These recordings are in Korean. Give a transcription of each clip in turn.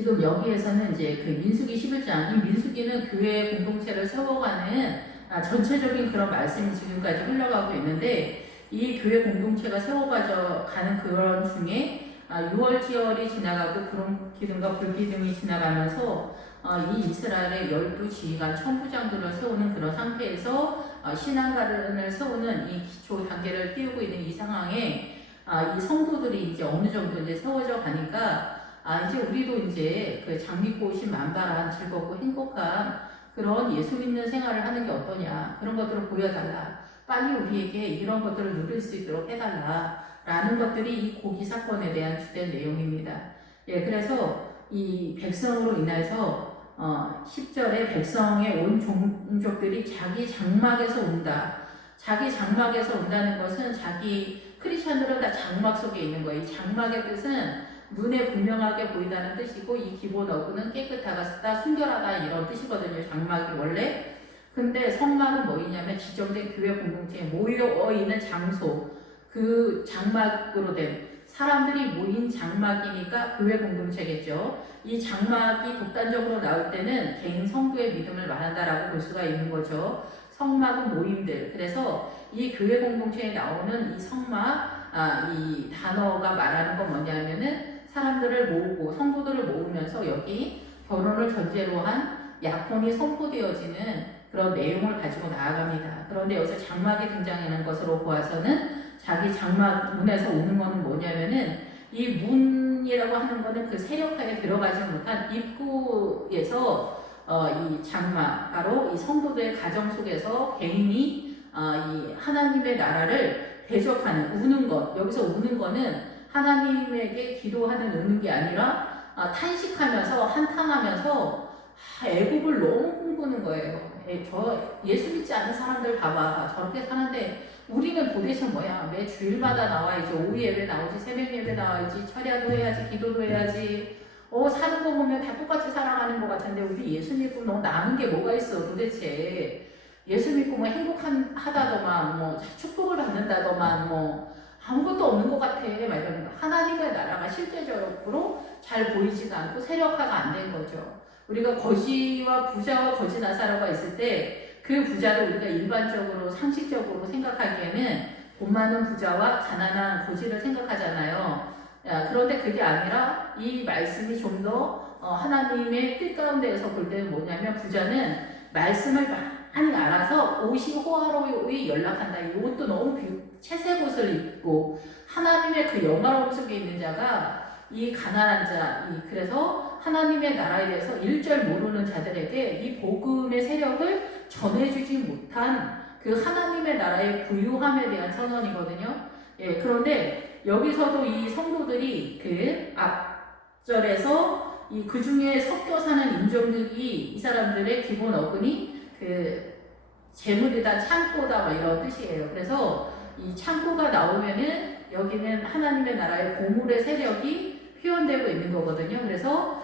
지금 여기에서는 이제 그 민수기 11장, 이 민수기는 교회 공동체를 세워가는 전체적인 그런 말씀이 지금까지 흘러가고 있는데, 이 교회 공동체가 세워가는 그런 중에 6월 지열이 지나가고 구름 기둥과 불 기둥이 지나가면서 이 이스라엘의 12지휘관 천부장들을 세우는 그런 상태에서 신앙가를 세우는 이 기초 단계를 띄우고 있는 이 상황에 이 성도들이 이제 어느 정도 이제 세워져 가니까 이제 우리도 이제 그 장미꽃이 만발한 즐겁고 행복한 그런 예수 믿는 생활을 하는 게 어떠냐, 그런 것들을 보여달라, 빨리 우리에게 이런 것들을 누릴 수 있도록 해달라 라는 것들이 이 고기 사건에 대한 주된 내용입니다. 예, 그래서 이 백성으로 인해서 10절에 백성의 온 종족들이 자기 장막에서 온다. 자기 장막에서 온다는 것은 자기 크리스천들은 다 장막 속에 있는 거예요. 이 장막의 뜻은 눈에 분명하게 보인다는 뜻이고, 이 기본 어구는 깨끗하다, 순결하다 이런 뜻이거든요. 장막이 원래. 근데 성막은 뭐이냐면 지정된 교회 공동체에 모여 있는 장소, 그 장막으로 된 사람들이 모인 장막이니까 교회 공동체겠죠. 이 장막이 독단적으로 나올 때는 개인 성도의 믿음을 말한다라고 볼 수가 있는 거죠. 성막은 모임들. 그래서 이 교회 공동체에 나오는 이 성막, 이 단어가 말하는 건 뭐냐면은 사람들을 모으고 성도들을 모으면서 여기 결혼을 전제로 한 약혼이 선포되어지는 그런 내용을 가지고 나아갑니다. 그런데 여기서 장막이 등장하는 것으로 보아서는 자기 장막 문에서 오는 것은 뭐냐면은 이 문이라고 하는 것은 그 세력하에 들어가지 못한 입구에서 이 장막, 바로 이 성도들의 가정 속에서 개인이 이 하나님의 나라를 대적하는, 우는 것, 여기서 우는 거는 하나님에게 기도하는 우는 게 아니라 탄식하면서 한탄하면서 애굽을 너무 꿈꾸는 거예요. 저 예수 믿지 않는 사람들 봐봐, 저렇게 사는데 우리는 도대체 뭐야, 매 주일마다 나와야지, 오후 예배 나오지, 새벽 예배 나와야지, 철야도 해야지, 기도도 해야지, 사는 거 보면 다 똑같이 살아가는 것 같은데 우리 예수 믿고 너무 나은 게 뭐가 있어 도대체. 예수 믿고 뭐 행복하다더만, 뭐 축복을 받는다더만, 뭐 아무것도 없는 것 같아. 말하는 거. 하나님의 나라가 실제적으로 잘 보이지가 않고 세력화가 안 된 거죠. 우리가 거지와 부자와 거지 나사로가 있을 때 그 부자를 우리가 일반적으로 상식적으로 생각하기에는 돈 많은 부자와 가난한 거지를 생각하잖아요. 그런데 그게 아니라 이 말씀이 좀 더 하나님의 뜻 가운데에서 볼 때는 뭐냐면, 부자는 말씀을 많이 알아서 옷이 호화로이 연락한다. 이 옷도 너무 채색 옷을 입고 하나님의 그 영화로움 속에 있는 자가 이 가난한 자, 그래서 하나님의 나라에 대해서 일절 모르는 자들에게 이 복음의 세력을 전해주지 못한 그 하나님의 나라의 부유함에 대한 선언이거든요. 예, 그런데 여기서도 이 성도들이 그 앞절에서 그 중에 섞여 사는 인종들이, 이 사람들의 기본 어근이 그 재물이다, 창고다, 뭐 이런 뜻이에요. 그래서 이 창고가 나오면은 여기는 하나님의 나라의 보물의 세력이 표현되고 있는 거거든요. 그래서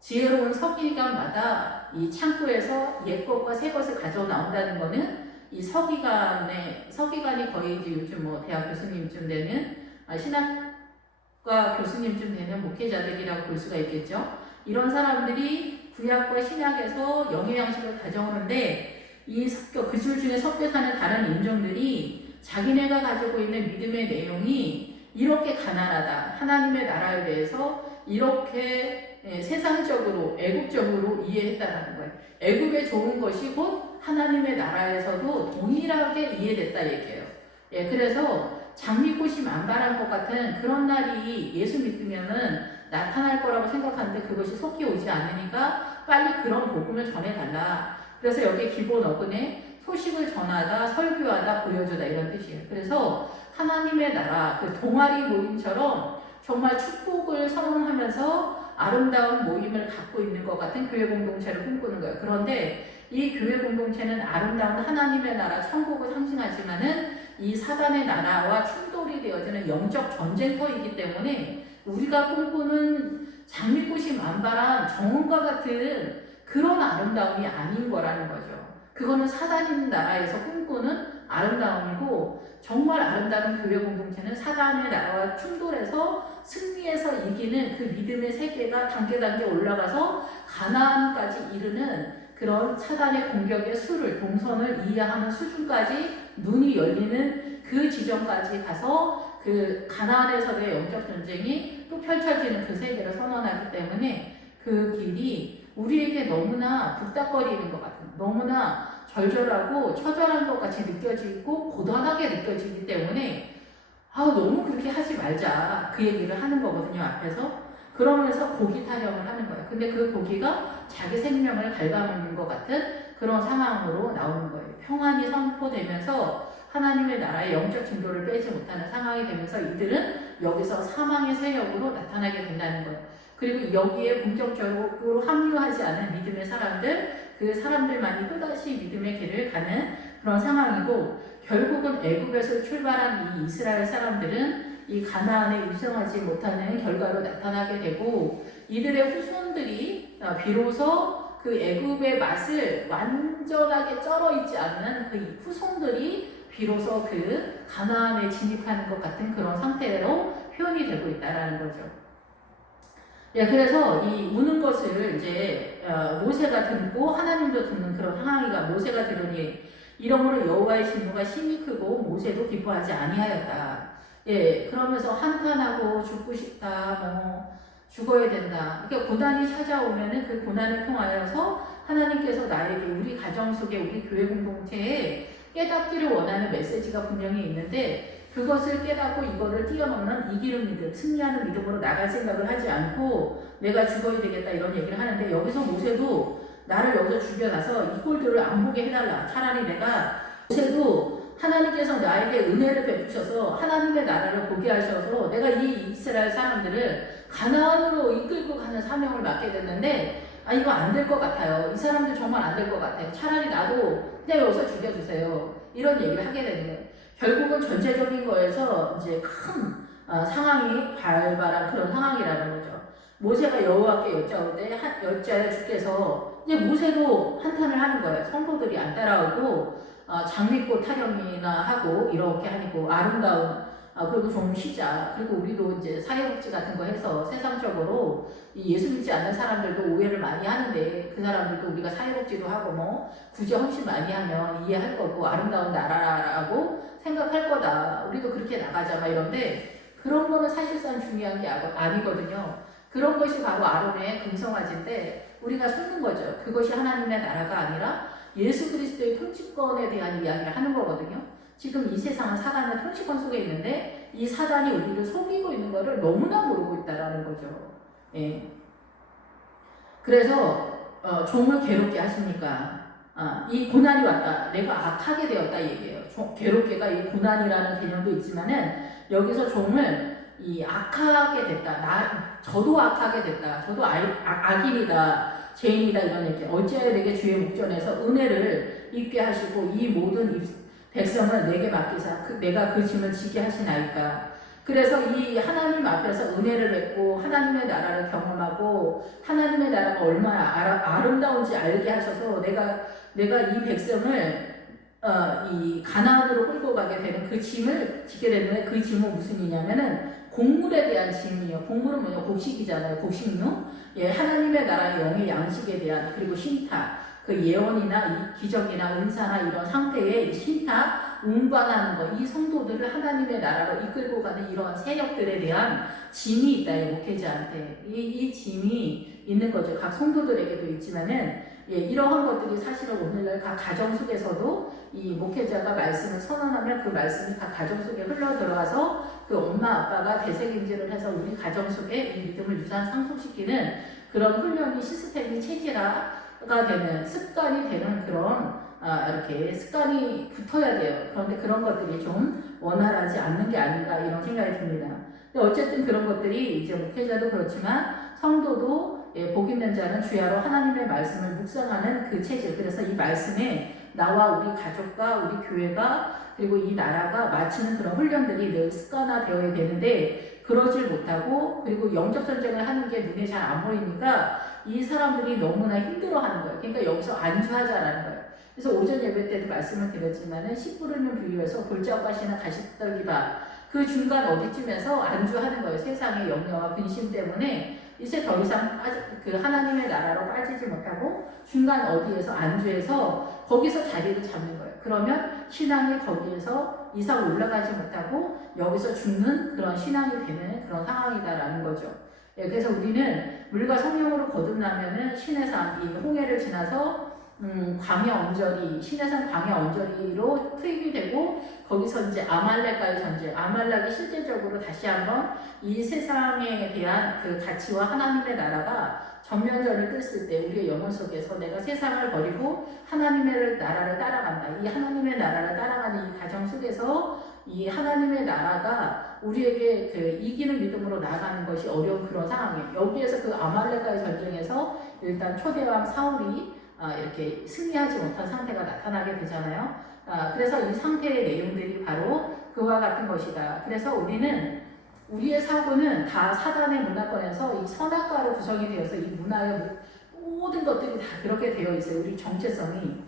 지혜로운 서기관마다 이 창고에서 옛 것과 새 것을 가져 나온다는 거는, 이 서기관이 거의 이제 요즘 뭐 대학 교수님쯤 되는 신학과 교수님쯤 되는 목회자들이라고 볼 수가 있겠죠. 이런 사람들이 구약과 신약에서 영의 양식을 가져오는데, 그 줄 중에 섞여 사는 다른 인종들이 자기네가 가지고 있는 믿음의 내용이 이렇게 가난하다, 하나님의 나라에 대해서 이렇게 세상적으로, 애국적으로 이해했다라는 거예요. 애국의 좋은 것이 곧 하나님의 나라에서도 동일하게 이해됐다 얘기예요. 예, 그래서 장미꽃이 만발한 것 같은 그런 날이 예수 믿으면은 나타날 거라고 생각하는데 그것이 속히 오지 않으니까 빨리 그런 복음을 전해달라. 그래서 여기 기본 어근에 소식을 전하다, 설교하다, 보여주다 이런 뜻이에요. 그래서 하나님의 나라, 그 동아리 모임처럼 정말 축복을 선언하면서 아름다운 모임을 갖고 있는 것 같은 교회 공동체를 꿈꾸는 거예요. 그런데 이 교회 공동체는 아름다운 하나님의 나라, 천국을 상징하지만은 이 사단의 나라와 충돌이 되어지는 영적 전쟁터이기 때문에 우리가 꿈꾸는 장미꽃이 만발한 정원과 같은 그런 아름다움이 아닌 거라는 거죠. 그거는 사단인 나라에서 꿈꾸는 아름다움이고, 정말 아름다운 교회 공동체는 사단의 나라와 충돌해서 승리해서 이기는 그 믿음의 세계가 단계 올라가서 가나안까지 이르는 그런 사단의 공격의 수를, 동선을 이해하는 수준까지 눈이 열리는 그 지점까지 가서 그 가나안에서의 영적 전쟁이 또 펼쳐지는 그 세계를 선언하기 때문에 그 길이 우리에게 너무나 북닥거리는 것 같은, 너무나 절절하고 처절한 것 같이 느껴지고 고단하게 느껴지기 때문에 너무 그렇게 하지 말자, 그 얘기를 하는 거거든요, 앞에서. 그러면서 고기 타령을 하는 거예요. 근데 그 고기가 자기 생명을 갉아먹는 것 같은 그런 상황으로 나오는 거예요. 평안이 선포되면서 하나님의 나라의 영적 진도를 빼지 못하는 상황이 되면서 이들은 여기서 사망의 세력으로 나타나게 된다는 거예요. 그리고 여기에 본격적으로 합류하지 않은 믿음의 사람들, 그 사람들만이 또다시 믿음의 길을 가는 그런 상황이고, 결국은 애굽에서 출발한 이 이스라엘 사람들은 이 가나안에 입성하지 못하는 결과로 나타나게 되고, 이들의 후손들이 비로소 그 애굽의 맛을 완전하게 쩔어 있지 않는 그 후손들이 비로소 그 가나안에 진입하는 것 같은 그런 상태로 표현이 되고 있다라는 거죠. 예, 그래서 이 우는 것을 이제 모세가 듣고 하나님도 듣는 그런 상황이가, 모세가 들으니 이러므로 여호와의 진노가 심히 크고 모세도 기뻐하지 아니하였다. 예, 그러면서 한탄하고 죽고 싶다, 뭐 죽어야 된다. 그러니까 고난이 찾아오면은 그 고난을 통하여서 하나님께서 나에게, 우리 가정 속에, 우리 교회 공동체에 깨닫기를 원하는 메시지가 분명히 있는데, 그것을 깨닫고 이거를 뛰어넘는 이기는 믿음, 승리하는 믿음으로 나갈 생각을 하지 않고 내가 죽어야 되겠다 이런 얘기를 하는데, 여기서 모세도 나를 여기서 죽여놔서 이 꼴들을 안 보게 해달라. 차라리 내가, 모세도 하나님께서 나에게 은혜를 베푸셔서 하나님의 나라를 보게 하셔서 내가 이 이스라엘 사람들을 가나안으로 이끌고 가는 사명을 맡게 됐는데, 이거 안 될 것 같아요. 이 사람들 정말 안 될 것 같아요. 차라리 나도 그냥 여기서 죽여주세요. 이런 얘기를 하게 되는 거예요. 결국은 전체적인 거에서 이제 큰 상황이 발발한 그런 상황이라는 거죠. 모세가 여호와께 여짜올 때 여짜야 주께서, 이제 모세도 한탄을 하는 거예요. 성도들이 안 따라오고 장미꽃 타령이나 하고 이렇게 하고 아름다운, 그리고 좀 쉬자. 그리고 우리도 이제 사회복지 같은 거 해서 세상적으로 이 예수 믿지 않는 사람들도 오해를 많이 하는데, 그 사람들도 우리가 사회복지도 하고 뭐 굳이 헌신 많이 하면 이해할 거고 아름다운 나라라고 생각할 거다. 우리도 그렇게 나가자 막 이런데, 그런 거는 사실상 중요한 게 아니거든요. 그런 것이 바로 아론의 금성아지인데 우리가 숨는 거죠. 그것이 하나님의 나라가 아니라 예수 그리스도의 통치권에 대한 이야기를 하는 거거든요. 지금 이 세상은 사단의 통치권 속에 있는데 이 사단이 우리를 속이고 있는 것을 너무나 모르고 있다라는 거죠. 예. 그래서 종을 괴롭게 하십니까? 이 고난이 왔다. 내가 악하게 되었다 얘기해요. 괴롭게가 이 고난이라는 개념도 있지만은 여기서 종을 이 악하게 됐다. 저도 악하게 됐다. 저도 악인이다. 죄인이다. 이런 얘기. 어찌하여 내게 주의 목전에서 은혜를 입게 하시고 이 모든 백성을 내게 맡기사 내가 그 짐을 지게 하시나이까. 그래서 이 하나님 앞에서 은혜를 뵙고 하나님의 나라를 경험하고 하나님의 나라가 얼마나 아름다운지 알게 하셔서 내가 이 백성을 이 가나안으로 끌고 가게 되는 그 짐을 지게 되는데, 그 짐은 무슨 이냐면은 곡물에 대한 짐이요. 곡물은 뭐냐? 곡식이잖아요. 곡식류. 예, 하나님의 나라의 영의 양식에 대한, 그리고 신탁, 그 예언이나 이 기적이나 은사나 이런 상태의 신탁, 운반하는 것, 이 성도들을 하나님의 나라로 이끌고 가는 이러한 세력들에 대한 짐이 있다. 목회자한테 이 짐이 있는 거죠. 각 성도들에게도 있지만은, 예, 이러한 것들이 사실은 오늘날 각 가정 속에서도 이 목회자가 말씀을 선언하면 그 말씀이 각 가정 속에 흘러 들어와서 그 엄마 아빠가 대책임질을 해서 우리 가정 속에 이 믿음을 유산 상속시키는 그런 훈련이, 시스템이 체질화가 되는, 습관이 되는 그런 이렇게 습관이 붙어야 돼요. 그런데 그런 것들이 좀 원활하지 않는 게 아닌가 이런 생각이 듭니다. 근데 어쨌든 그런 것들이 이제 목회자도 그렇지만 성도도, 예, 복 있는 자는 주야로 하나님의 말씀을 묵상하는 그 체질. 그래서 이 말씀에 나와 우리 가족과 우리 교회가 그리고 이 나라가 마치는 그런 훈련들이 늘 습관화되어야 되는데, 그러질 못하고, 그리고 영적 전쟁을 하는 게 눈에 잘 안 보이니까 이 사람들이 너무나 힘들어하는 거예요. 그러니까 여기서 안주하자라는 거예요. 그래서 오전 예배 때도 말씀을 드렸지만은 씨 뿌리는 비유에서 골짜기나 가시떨기바 그 중간 어디쯤에서 안주하는 거예요. 세상의 염려와 근심 때문에 이제 더 이상 그 하나님의 나라로 빠지지 못하고 중간 어디에서 안주해서 거기서 자리를 잡는 거예요. 그러면 신앙이 거기에서 이상 올라가지 못하고 여기서 죽는 그런 신앙이 되는 그런 상황이다라는 거죠. 예, 그래서 우리는 물과 성령으로 거듭나면은 신의 삶, 이 홍해를 지나서 광야 언저리, 신해산 광야 언저리로 투입이 되고 거기서 이제 아말렉과의 전쟁, 아말렉이 실제적으로 다시 한번 이 세상에 대한 그 가치와 하나님의 나라가 전면전을 떴을 때 우리의 영혼 속에서 내가 세상을 버리고 하나님의 나라를 따라간다. 이 하나님의 나라를 따라가는 이 과정 속에서 이 하나님의 나라가 우리에게 그 이기는 믿음으로 나아가는 것이 어려운 그런 상황이에요. 여기에서 그 아말렉과의 전쟁에서 일단 초대왕 사울이 이렇게 승리하지 못한 상태가 나타나게 되잖아요. 그래서 이 상태의 내용들이 바로 그와 같은 것이다. 그래서 우리는 우리의 사고는 다 사단의 문화권에서 이 선악과로 구성이 되어서 이 문화의 모든 것들이 다 그렇게 되어 있어요. 우리 정체성이.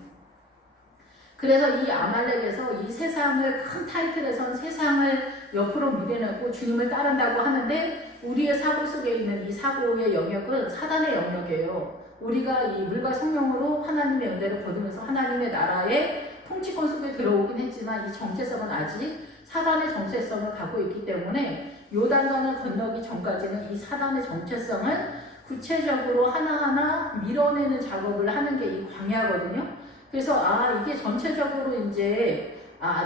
그래서 이 아말렉에서 이 세상을 큰 타이틀에선 세상을 옆으로 밀어내고 주님을 따른다고 하는데 우리의 사고 속에 있는 이 사고의 영역은 사단의 영역이에요. 우리가 이 물과 성령으로 하나님의 은혜를 거두면서 하나님의 나라의 통치권 속에 들어오긴 했지만 이 정체성은 아직 사단의 정체성을 갖고 있기 때문에 요단강을 건너기 전까지는 이 사단의 정체성을 구체적으로 하나하나 밀어내는 작업을 하는 게 이 광야거든요. 그래서 이게 전체적으로 이제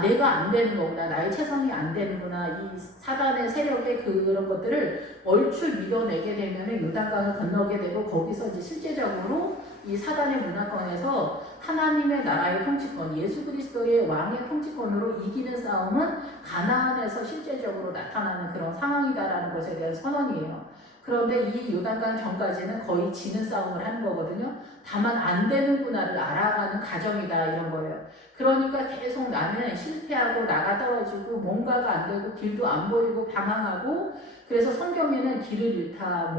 내가 안 되는 거구나, 나의 체성이 안 되는구나, 이 사단의 세력의 그런 것들을 얼추 밀어내게 되면은 요단강을 건너게 되고 거기서 이제 실제적으로 이 사단의 문화권에서 하나님의 나라의 통치권, 예수 그리스도의 왕의 통치권으로 이기는 싸움은 가나안에서 실제적으로 나타나는 그런 상황이다라는 것에 대한 선언이에요. 그런데 이 요단강 전까지는 거의 지는 싸움을 하는 거거든요. 다만 안 되는구나를 알아가는 과정이다 이런 거예요. 그러니까 계속 나는 실패하고 나가 떨어지고 뭔가가 안 되고 길도 안 보이고 방황하고 그래서 성경에는 길을 잃다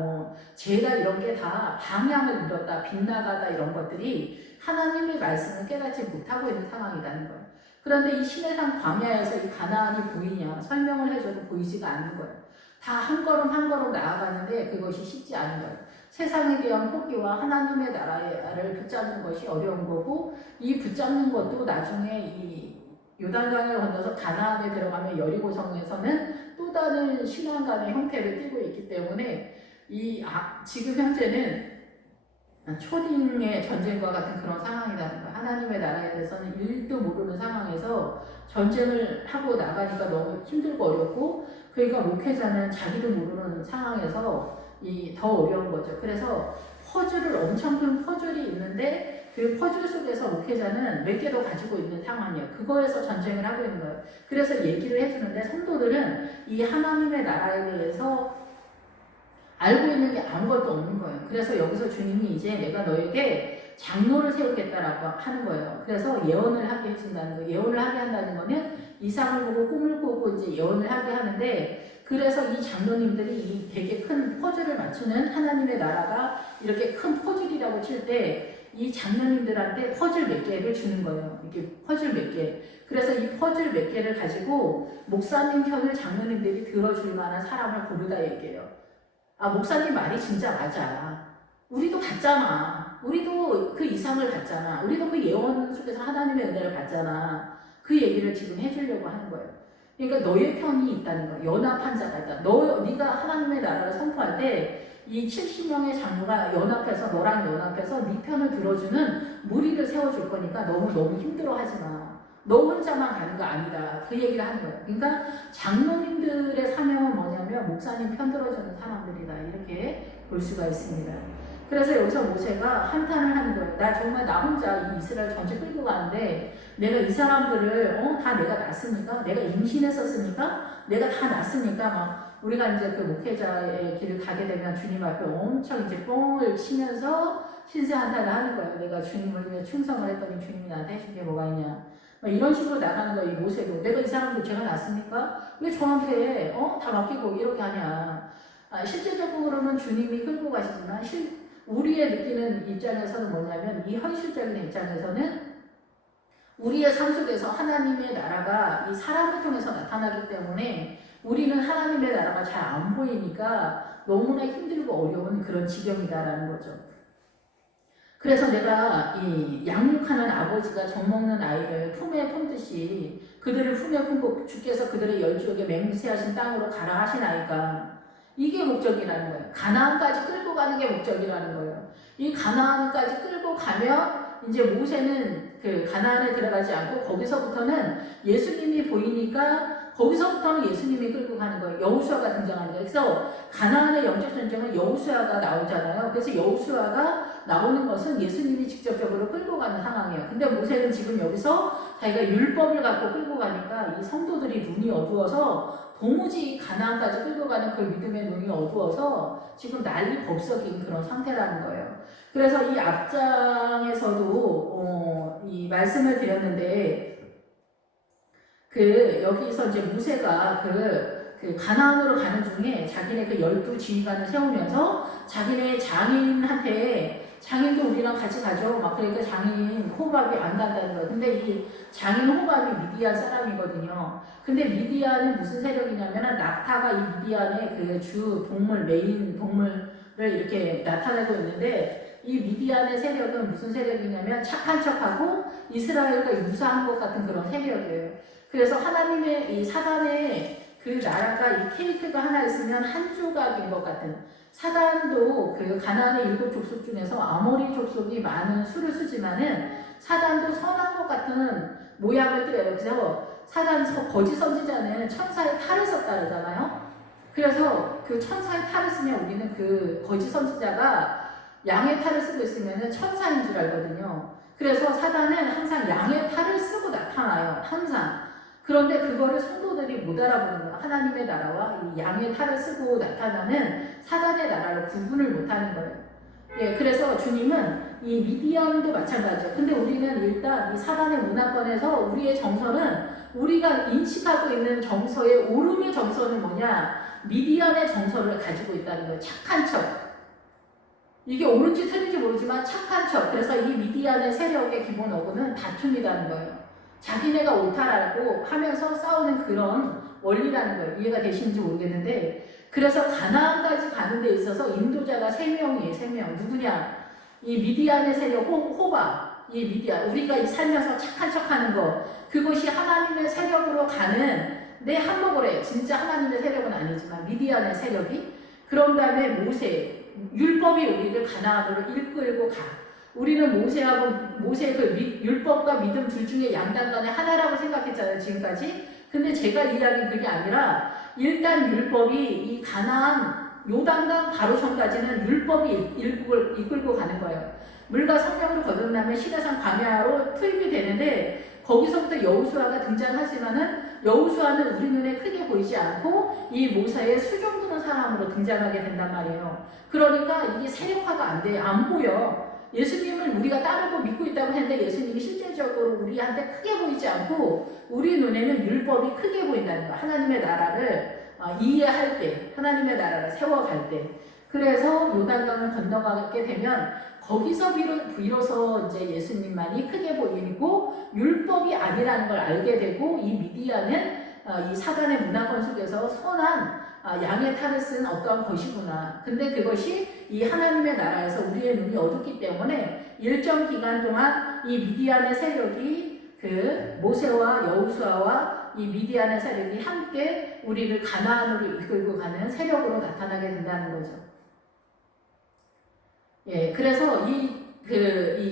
죄가 이런 게 다 방향을 잃었다 빗나가다 이런 것들이 하나님의 말씀을 깨닫지 못하고 있는 상황이라는 거예요. 그런데 이 시내산 광야에서 이 가나안이 보이냐 설명을 해줘도 보이지가 않는 거예요. 다 한 걸음 한 걸음 나아가는데 그것이 쉽지 않은 거예요. 세상에 대한 포기와 하나님의 나라를 붙잡는 것이 어려운 거고 이 붙잡는 것도 나중에 이 요단강을 건너서 가나안에 들어가면 여리고성에서는 또 다른 신앙간의 형태를 띠고 있기 때문에 지금 현재는 초딩의 전쟁과 같은 그런 상황이라는 거예요. 하나님의 나라에 대해서는 일도 모르는 상황에서 전쟁을 하고 나가니까 너무 힘들고 어렵고 그러니까 목회자는 자기도 모르는 상황에서 더 어려운 거죠. 그래서 퍼즐을 엄청 큰 퍼즐이 있는데 그 퍼즐 속에서 목회자는 몇 개도 가지고 있는 상황이에요. 그거에서 전쟁을 하고 있는 거예요. 그래서 얘기를 해주는데 성도들은 이 하나님의 나라에 대해서 알고 있는 게 아무것도 없는 거예요. 그래서 여기서 주님이 이제 내가 너에게 장로를 세우겠다라고 하는 거예요. 그래서 예언을 하게 해준다는 거예요. 예언을 하게 한다는 거는 이상을 보고 꿈을 꾸고 이제 예언을 하게 하는데 그래서 이 장로님들이 이 되게 큰 퍼즐을 맞추는 하나님의 나라가 이렇게 큰 퍼즐이라고 칠 때 이 장로님들한테 퍼즐 몇 개를 주는 거예요. 이렇게 퍼즐 몇 개. 그래서 이 퍼즐 몇 개를 가지고 목사님 편을 장로님들이 들어줄 만한 사람을 고르다 얘기해요. 목사님 말이 진짜 맞아. 우리도 봤잖아. 우리도 그 이상을 봤잖아. 우리도 그 예언 속에서 하나님의 은혜를 봤잖아. 그 얘기를 지금 해주려고 하는 거예요. 그러니까 너의 편이 있다는 거야. 연합한 자가 있다. 네가 하나님의 나라를 선포할 때 이 70명의 장로가 연합해서 너랑 연합해서 네 편을 들어주는 무리를 세워줄 거니까 너무 힘들어하지 마. 너 혼자만 가는 거 아니다. 그 얘기를 하는 거예요. 그러니까 장로님들의 사명은 뭐냐면 목사님 편 들어주는 사람들이다. 이렇게 볼 수가 있습니다. 그래서 여기서 모세가 한탄을 하는 거예요. 나 혼자 이 이스라엘 전체 끌고 가는데 내가 이 사람들을 다 내가 낳았으니까 내가 임신했었으니까 내가 다 낳았으니까 우리가 이제 그 목회자의 길을 가게 되면 주님 앞에 엄청 이제 뻥을 치면서 신세 한탄을 하는 거예요. 내가 주님을 위해 충성을 했더니 주님이 나한테 해준 게 뭐가 있냐. 이런 식으로 나가는 거야. 이 모세도 내가 이 사람들 제가 낳았습니까? 왜 저한테 다 맡기고 이렇게 하냐. 실제적으로는 주님이 끌고 가시지만 우리의 느끼는 입장에서는 뭐냐면 이 현실적인 입장에서는 우리의 삶 속에서 하나님의 나라가 이 사람을 통해서 나타나기 때문에 우리는 하나님의 나라가 잘 안 보이니까 너무나 힘들고 어려운 그런 지경이다라는 거죠. 그래서 내가 이 양육하는 아버지가 젖먹는 아이를 품에 품듯이 그들을 품에 품고 주께서 그들의 열조에게 맹세하신 땅으로 가라 하신 아이가 이게 목적이라는 거예요. 가나안까지 끌고 가는 게 목적이라는 거예요. 이 가나안까지 끌고 가면 이제 모세는 그 가나안에 들어가지 않고 거기서부터는 예수님이 보이니까 거기서부터는 예수님이 끌고 가는 거예요. 여호수아가 등장하는 거예요. 그래서 가나안의 영적 전쟁은 여호수아가 나오잖아요. 그래서 여호수아가 나오는 것은 예수님이 직접적으로 끌고 가는 상황이에요. 근데 모세는 지금 여기서 자기가 율법을 갖고 끌고 가니까 이 성도들이 눈이 어두워서 도무지 가나안까지 끌고 가는 그 믿음의 눈이 어두워서 지금 난리 법석인 그런 상태라는 거예요. 그래서 이 앞장에서도 이 말씀을 드렸는데 여기서 이제 모세가 그 가나안으로 가는 중에 자기네 그 12 지휘관을 세우면서 자기네 장인한테 장인도 우리랑 같이 가죠. 막 그러니까 장인 호밥이 안 간다는 거예요. 근데 이 장인 호밥이 미디안 사람이거든요. 근데 미디안은 무슨 세력이냐면은 낙타가 이 미디안의 그 주 동물, 메인 동물을 이렇게 나타내고 있는데 이 미디안의 세력은 무슨 세력이냐면 착한 척하고 이스라엘과 유사한 것 같은 그런 세력이에요. 그래서 하나님의 이 사단의 그 나라가 이 케이크가 하나 있으면 한 조각인 것 같은 사단도 그 가나안의 7 족속 중에서 아모리 족속이 많은 수를 쓰지만은 사단도 선한 것 같은 모양을 띄어요. 그래서 사단 거짓 선지자는 천사의 탈을 썼다 그러잖아요. 그래서 그 천사의 탈을 쓰면 우리는 그 거짓 선지자가 양의 탈을 쓰고 있으면 천사인 줄 알거든요. 그래서 사단은 항상 양의 탈을 쓰고 나타나요. 항상. 그런데 그거를 성도들이 못 알아보는 거예요. 하나님의 나라와 이 양의 탈을 쓰고 나타나는 사단의 나라를 구분을 못하는 거예요. 예, 그래서 주님은 이 미디안도 마찬가지예요. 근데 우리는 일단 이 사단의 문화권에서 우리의 정서는 우리가 인식하고 있는 정서의 오름의 정서는 뭐냐? 미디안의 정서를 가지고 있다는 거예요. 착한 척. 이게 옳은지 틀린지 모르지만 착한 척. 그래서 이 미디안의 세력의 기본 어구는 다툼이라는 거예요. 자기네가 옳다라고 하면서 싸우는 그런 원리라는 거예요. 이해가 되시는지 모르겠는데 그래서 가나안까지 가는 데 있어서 인도자가 3명이에요. 3명. 누구냐? 이 미디안의 세력 호바. 이 미디안. 우리가 이 살면서 착한 척하는 거. 그것이 하나님의 세력으로 가는 내 한몫을 해. 진짜 하나님의 세력은 아니지만 미디안의 세력이. 그런 다음에 모세. 율법이 우리를 가나안으로 이끌고 가. 우리는 모세의 그 율법과 믿음 둘 중에 양당 간의 하나라고 생각했잖아요, 지금까지. 근데 제가 이야기는 그게 아니라 일단 율법이 이 가나안 요단강 바로선까지는 율법이 이끌고 가는 거예요. 물과 성령으로 거듭나면 시내산 광야로 투입이 되는데 거기서부터 여호수아가 등장하지만은 여호수아는 우리 눈에 크게 보이지 않고 이 모세의 수종드는 사람으로 등장하게 된단 말이에요. 그러니까 이게 세력화가 안 돼, 안 보여. 예수님을 우리가 따르고 믿고 있다고 했는데 예수님이 실질적으로 우리한테 크게 보이지 않고 우리 눈에는 율법이 크게 보인다는 거야. 하나님의 나라를 이해할 때, 하나님의 나라를 세워갈 때. 그래서 요단강을 건너가게 되면 거기서 비로소 이제 예수님만이 크게 보이고 율법이 아니라는 걸 알게 되고 이 미디안은 이 사단의 문화권 속에서 선한 양의 탈을 쓴 어떠한 것이구나. 근데 그것이 이 하나님의 나라에서 우리의 눈이 어둡기 때문에 일정 기간 동안 이 미디안의 세력이 그 모세와 여호수아와 이 미디안의 세력이 함께 우리를 가나안으로 이끌고 가는 세력으로 나타나게 된다는 거죠. 예, 그래서 이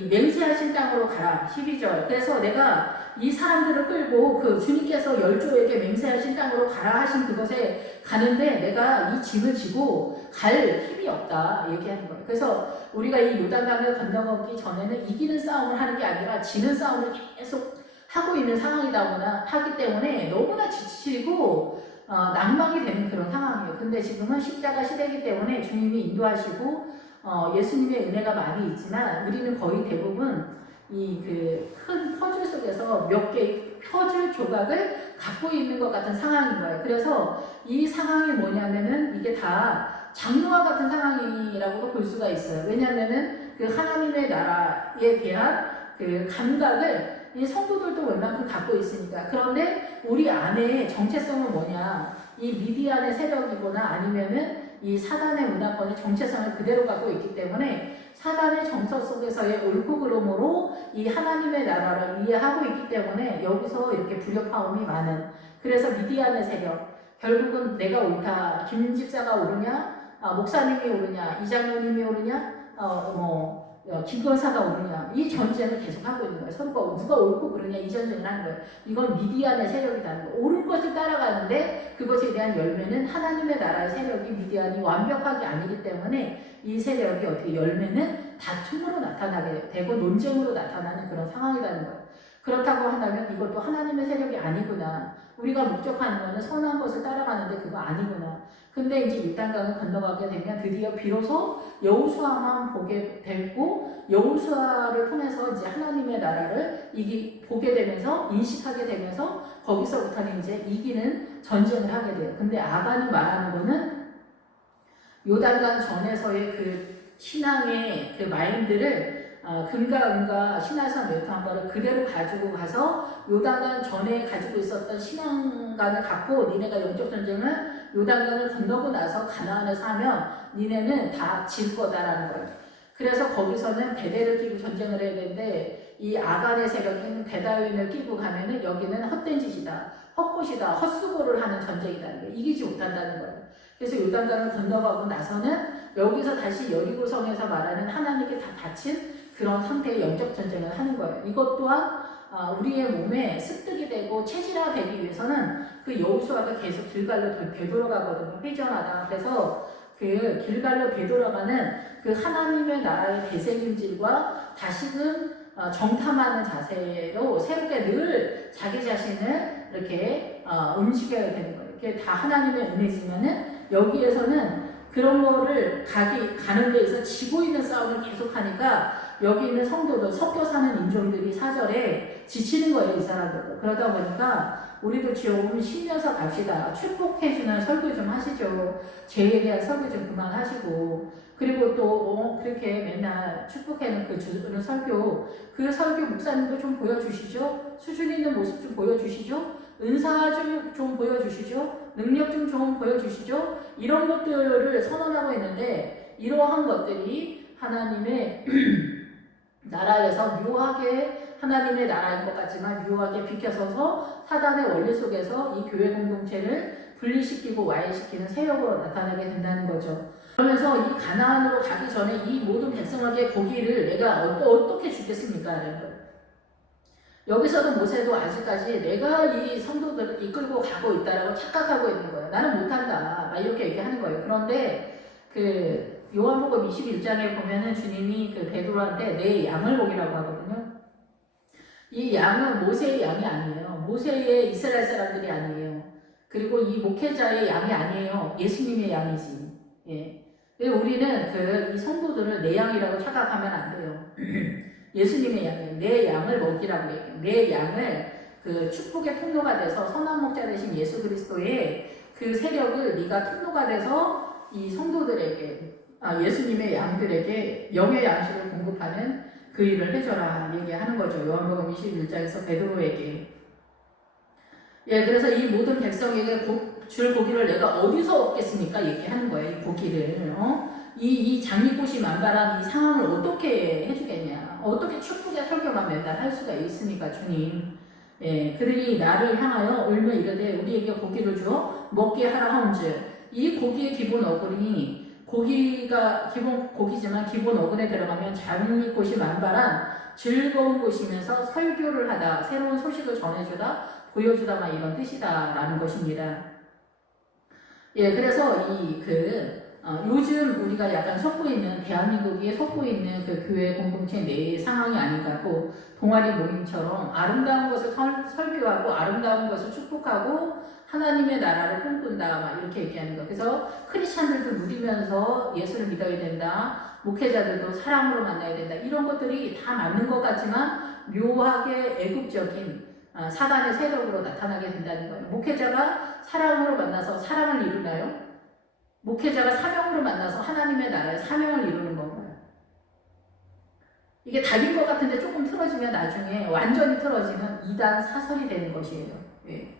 맹세하신 땅으로 가라. 12절. 그래서 내가 이 사람들을 끌고 그 주님께서 열조에게 맹세하신 땅으로 가라 하신 그것에 가는데 내가 이 짐을 지고 갈 힘이 없다. 얘기하는 거예요. 그래서 우리가 이 요단강을 건너가기 전에는 이기는 싸움을 하는 게 아니라 지는 싸움을 계속 하고 있는 상황이다 하기 때문에 너무나 지치고 낭망이 되는 그런 상황이에요. 근데 지금은 십자가 시대이기 때문에 주님이 인도하시고 예수님의 은혜가 많이 있지만 우리는 거의 대부분 이 그 큰 퍼즐 속에서 몇 개의 퍼즐 조각을 갖고 있는 것 같은 상황인 거예요. 그래서 이 상황이 뭐냐면은 이게 다 장르와 같은 상황이라고도 볼 수가 있어요. 왜냐하면은 그 하나님의 나라에 대한 그 감각을 이 성도들도 웬만큼 갖고 있으니까. 그런데 우리 안에 정체성은 뭐냐? 이 미디안의 세력이거나 아니면은 이 사단의 문화권의 정체성을 그대로 갖고 있기 때문에 사단의 정서 속에서의 옳고 그름으로 이 하나님의 나라를 이해하고 있기 때문에 여기서 이렇게 불협화음이 많은, 그래서 미디안의 세력, 결국은 내가 옳다, 김 집사가 옳으냐, 목사님이 옳으냐, 이장로님이 옳으냐, 김건사가 옳으냐, 이 전쟁을 계속하고 있는 거예요. 서로가 누가 옳고 그러냐, 이 전쟁을 하는 거예요. 이건 미디안의 세력이라는 거예요. 옳은 것을 따라가는데 그것에 대한 열매는 하나님의 나라의 세력이 미디안이 완벽하게 아니기 때문에 이 세력이 어떻게 열매는 다툼으로 나타나게 되고 논쟁으로 나타나는 그런 상황이라는 거예요. 그렇다고 한다면 이것도 하나님의 세력이 아니구나. 우리가 목적하는 것은 선한 것을 따라가는데 그거 아니구나. 근데 이제 요단강을 건너가게 되면 드디어 비로소 여호수아만 보게 되고 여호수아를 통해서 이제 하나님의 나라를 보게 되면서 인식하게 되면서 거기서부터는 이제 이기는 전쟁을 하게 돼요. 근데 아간이 말하는 거는 요단강 전에서의 그 신앙의 그 마인드를 금과 은과 신화산 멸통한 그대로 가지고 가서 요단강 전에 가지고 있었던 신앙관을 갖고 니네가 영적 전쟁을 요단강을 건너고 나서 가나안에서 하면 니네는 다 질 거다라는 거예요. 그래서 거기서는 베델을 끼고 전쟁을 해야 되는데 이 아간의 세력인 베다윈을 끼고 가면은 여기는 헛된 짓이다, 헛것이다, 헛수고를 하는 전쟁이라는 거예요. 이기지 못한다는 거예요. 그래서 요단강을 건너가고 나서는 여기서 다시 여리고성에서 말하는 하나님께 다 바친 그런 상태의 영적 전쟁을 하는 거예요. 이것 또한 우리의 몸에 습득이 되고 체질화되기 위해서는 그 여호수아가 계속 길갈로 되돌아가거든요. 회전하다. 그래서 그 길갈로 되돌아가는 그 하나님의 나라의 대생임질과 다시금 정탐하는 자세로 새롭게 늘 자기 자신을 이렇게 움직여야 되는 거예요. 이게 다 하나님의 은혜지만은 여기에서는 그런 거를 가는 데에서 지고 있는 싸움을 계속하니까 여기 있는 성도들, 섞여 사는 인종들이 사절에 지치는 거예요, 이 사람들도. 그러다 보니까 우리도 좀 쉬면서 갑시다. 축복해주는 설교 좀 하시죠. 죄에 대한 설교 좀 그만하시고. 그리고 또 그렇게 맨날 축복해는 주는 설교, 그 설교 목사님도 좀 보여주시죠. 수준 있는 모습 좀 보여주시죠. 은사 좀 보여주시죠. 능력 좀 보여주시죠. 이런 것들을 선언하고 있는데 이러한 것들이 하나님의 나라에서 묘하게 하나님의 나라인 것 같지만 묘하게 비켜서서 사단의 원리 속에서 이 교회 공동체를 분리시키고 와해시키는 세력으로 나타나게 된다는 거죠. 그러면서 이 가나안으로 가기 전에 이 모든 백성에게 고기를 내가 어떻게 주겠습니까? 라는 거예요. 여기서도 모세도 아직까지 내가 이 성도들을 이끌고 가고 있다라고 착각하고 있는 거예요. 나는 못한다. 막 이렇게 얘기하는 거예요. 그런데 그 요한복음 21장에 보면은 주님이 그 베드로한테 내 양을 먹이라고 하거든요. 이 양은 모세의 양이 아니에요. 모세의 이스라엘 사람들이 아니에요. 그리고 이 목회자의 양이 아니에요. 예수님의 양이지. 예. 우리는 이 성도들을 내 양이라고 착각하면 안 돼요. 예수님의 양이에요. 내 양을 먹이라고 얘기해요. 내 양을 그 축복의 통로가 돼서 선한 목자 되신 예수 그리스도의 그 세력을 네가 통로가 돼서 이 성도들에게 예수님의 양들에게 영의 양식을 공급하는 그 일을 해줘라 얘기하는 거죠. 요한복음 21장에서 베드로에게. 예, 그래서 이 모든 백성에게 줄 고기를 내가 어디서 얻겠습니까? 얘기하는 거예요. 이 고기를. 이 장미꽃이 만발한 이 상황을 어떻게 해주겠냐. 어떻게 축복의 설교만 맨날 할 수가 있습니까, 주님. 예, 그들이 나를 향하여 울며 이르되 우리에게 고기를 주어 먹게 하라 하온즉 이 고기의 기본 어근이 고기가 기본 고기지만 기본 어근에 들어가면 장미꽃이 만발한 즐거운 곳이면서 설교를 하다, 새로운 소식을 전해주다, 보여주다 막 이런 뜻이다라는 것입니다. 예, 그래서 요즘 우리가 약간 속고 있는, 대한민국이 속고 있는 그 교회 공동체 내의 상황이 아닌가 고 동아리 모임처럼 아름다운 것을 설교하고 아름다운 것을 축복하고 하나님의 나라를 꿈꾼다 막 이렇게 얘기하는 거. 그래서 크리스찬들도 누리면서 예수를 믿어야 된다. 목회자들도 사랑으로 만나야 된다. 이런 것들이 다 맞는 것 같지만 묘하게 애국적인 사단의 세력으로 나타나게 된다는 거예요. 목회자가 사랑으로 만나서 사랑을 이루나요? 목회자가 사명으로 만나서 하나님의 나라의 사명을 이루는 건가요? 이게 답인 것 같은데 조금 틀어지면 나중에 완전히 틀어지는 이단 사설이 되는 것이에요. 예.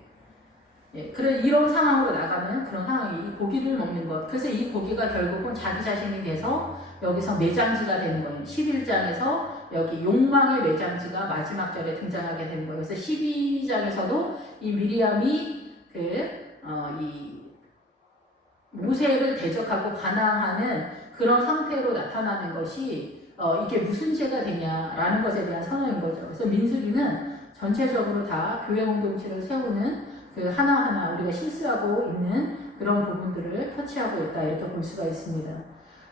예. 그래, 이런 상황으로 나가는 그런 상황이 이 고기를 먹는 것. 그래서 이 고기가 결국은 자기 자신이 돼서 여기서 매장지가 되는 거예요. 11장에서 여기 욕망의 매장지가 마지막 절에 등장하게 되는 거예요. 그래서 12장에서도 이 미리암이 이 모세를 대적하고 반항하는 그런 상태로 나타나는 것이 이게 무슨 죄가 되냐라는 것에 대한 선언인 거죠. 그래서 민수기는 전체적으로 다 교회 공동체를 세우는 그 하나하나 우리가 실수하고 있는 그런 부분들을 터치하고 있다 이렇게 볼 수가 있습니다.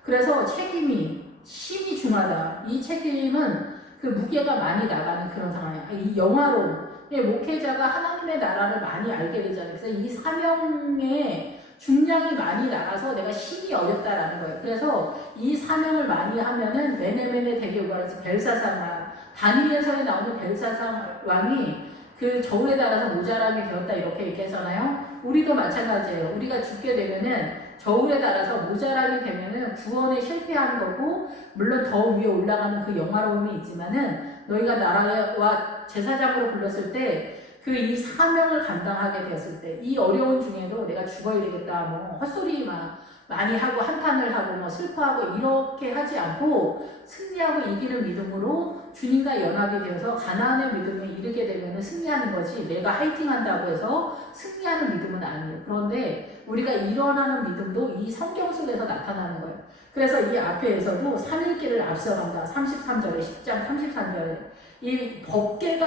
그래서 책임이 심히 중하다. 이 책임은 그 무게가 많이 나가는 그런 상황이에요. 이 영화로 목회자가 하나님의 나라를 많이 알게 되잖아요. 그래서 이 사명의 중량이 많이 나가서 내가 심히 어렵다라는 거예요. 그래서 이 사명을 많이 하면은 메네메네 대교관에서 벨사상 왕, 다니엘서에 나오는 벨사상 왕이 그 저울에 따라서 모자람이 되었다 이렇게 얘기하잖아요. 우리도 마찬가지예요. 우리가 죽게 되면은 저울에 따라서 모자람이 되면은 구원에 실패하는 거고, 물론 더 위에 올라가는 그 영화로움이 있지만은 너희가 나라와 제사장으로 불렀을 때 그 이 사명을 감당하게 되었을 때 이 어려운 중에도 내가 죽어야 되겠다 뭐 헛소리 많이 하고 한탄을 하고 뭐 슬퍼하고 이렇게 하지 않고 승리하고 이기는 믿음으로 주님과 연합이 되어서 가나안의 믿음에 이르게 되면 승리하는 거지, 내가 화이팅한다고 해서 승리하는 믿음은 아니에요. 그런데 우리가 일어나는 믿음도 이 성경 속에서 나타나는 거예요. 그래서 이 앞에서도 3일길을 앞서간다. 33절에 10장 33절에 이 법궤가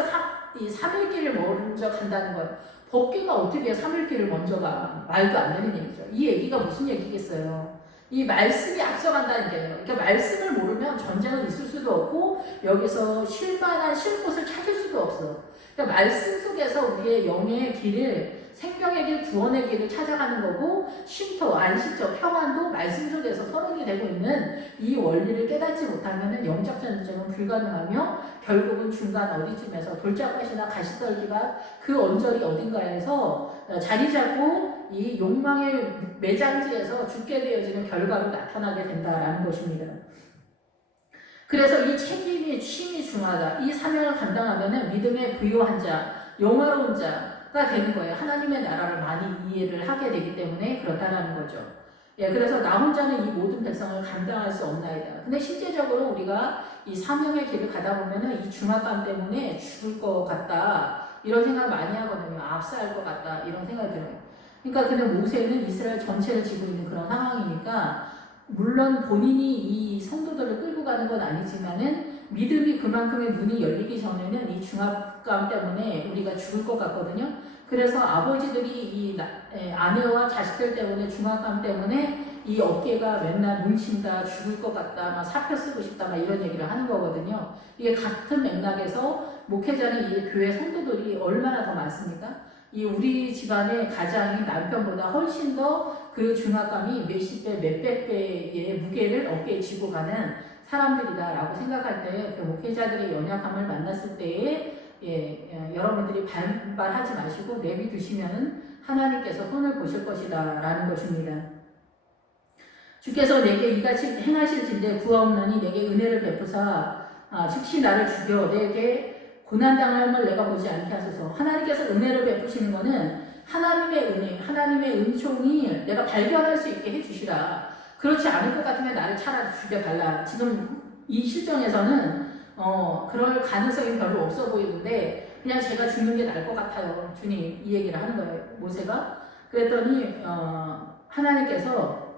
이 3일길을 먼저 간다는 거예요. 법궤가 어떻게 3일길을 먼저 가? 말도 안 되는 얘기죠. 이 얘기가 무슨 얘기겠어요? 이 말씀이 앞서간다는 게요. 그러니까 말씀을 모르면 전쟁은 있을 수도 없고 여기서 쉴 곳을 찾을 수도 없어. 그러니까 말씀 속에서 우리의 영의 길을, 생명의 길, 구원의 길을 찾아가는 거고, 쉼터, 안식처, 평안도 말씀 속에서 선언이 되고 있는 이 원리를 깨닫지 못하면 영적 전쟁은 불가능하며 결국은 중간 어디쯤에서 돌짝밭이나 가시떨기가 그 언저리 어딘가에서 자리 잡고 이 욕망의 매장지에서 죽게 되어지는 결과로 나타나게 된다라는 것입니다. 그래서 이 책임이 심히 중하다. 이 사명을 감당하면 믿음의 부요한 자, 영화로운 자가 되는 거예요. 하나님의 나라를 많이 이해를 하게 되기 때문에 그렇다라는 거죠. 예, 그래서 나 혼자는 이 모든 백성을 감당할 수 없나이다. 근데 실제적으로 우리가 이 사명의 길을 가다 보면은 이 중압감 때문에 죽을 것 같다, 이런 생각 많이 하거든요. 압사할 것 같다, 이런 생각이 들어요. 그러니까 근데 모세는 이스라엘 전체를 지고 있는 그런 상황이니까, 물론 본인이 이 성도들을 끌고 가는 건 아니지만은 믿음이 그만큼의 눈이 열리기 전에는 이 중압감 때문에 우리가 죽을 것 같거든요. 그래서 아버지들이 이 아내와 자식들 때문에 중압감 때문에 이 어깨가 맨날 뭉친다, 죽을 것 같다, 막 사표 쓰고 싶다, 막 이런 얘기를 하는 거거든요. 이게 같은 맥락에서 목회자는 이 교회 성도들이 얼마나 더 많습니까? 이 우리 집안의 가장이 남편보다 훨씬 더 그 중압감이 몇십 배, 몇백 배의 무게를 어깨에 지고 가는 사람들이다라고 생각할 때, 그 목회자들의 연약함을 만났을 때에 여러분들이 반발하지 마시고 내비두시면 하나님께서 손을 보실 것이다 라는 것입니다. 주께서 내게 이같이 행하실진대 구하옵나니 내게 은혜를 베푸사 즉시 나를 죽여 내게 고난당함을 내가 보지 않게 하소서. 하나님께서 은혜를 베푸시는 것은 하나님의 은혜, 하나님의 은총이 내가 발견할 수 있게 해주시라. 그렇지 않을 것 같으면 나를 차라리 죽여달라. 지금 이 실정에서는 그럴 가능성이 별로 없어 보이는데 그냥 제가 죽는 게 나을 것 같아요. 주님, 이 얘기를 하는 거예요, 모세가. 그랬더니 하나님께서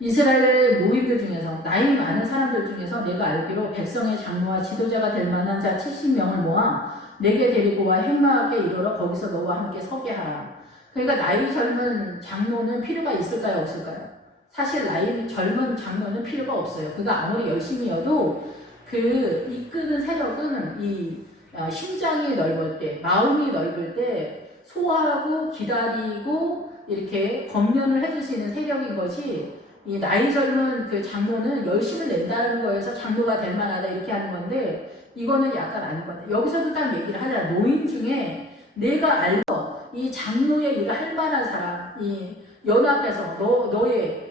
이스라엘 노인들 중에서, 나이 많은 사람들 중에서 내가 알기로 백성의 장로와 지도자가 될 만한 자 70명을 모아 내게 데리고 와 햄마에 이르러 거기서 너와 함께 서게 하라. 그러니까 나이 젊은 장로는 필요가 있을까요, 없을까요? 사실 나이 젊은 장로는 필요가 없어요. 그가 아무리 열심히여도 그 이끄는 세력은 이 심장이 넓을 때, 마음이 넓을 때 소화하고 기다리고 이렇게 겉면을 해줄 수 있는 세력인 것이, 이 나이 젊은 그 장로는 열심을 낸다는 거에서 장로가 될 만하다 이렇게 하는 건데, 이거는 약간 아닌 것 같아요. 여기서도 딱 얘기를 하자. 노인 중에 내가 알고 이 장로의 일을 할 만한 사람, 이 연합해서 너의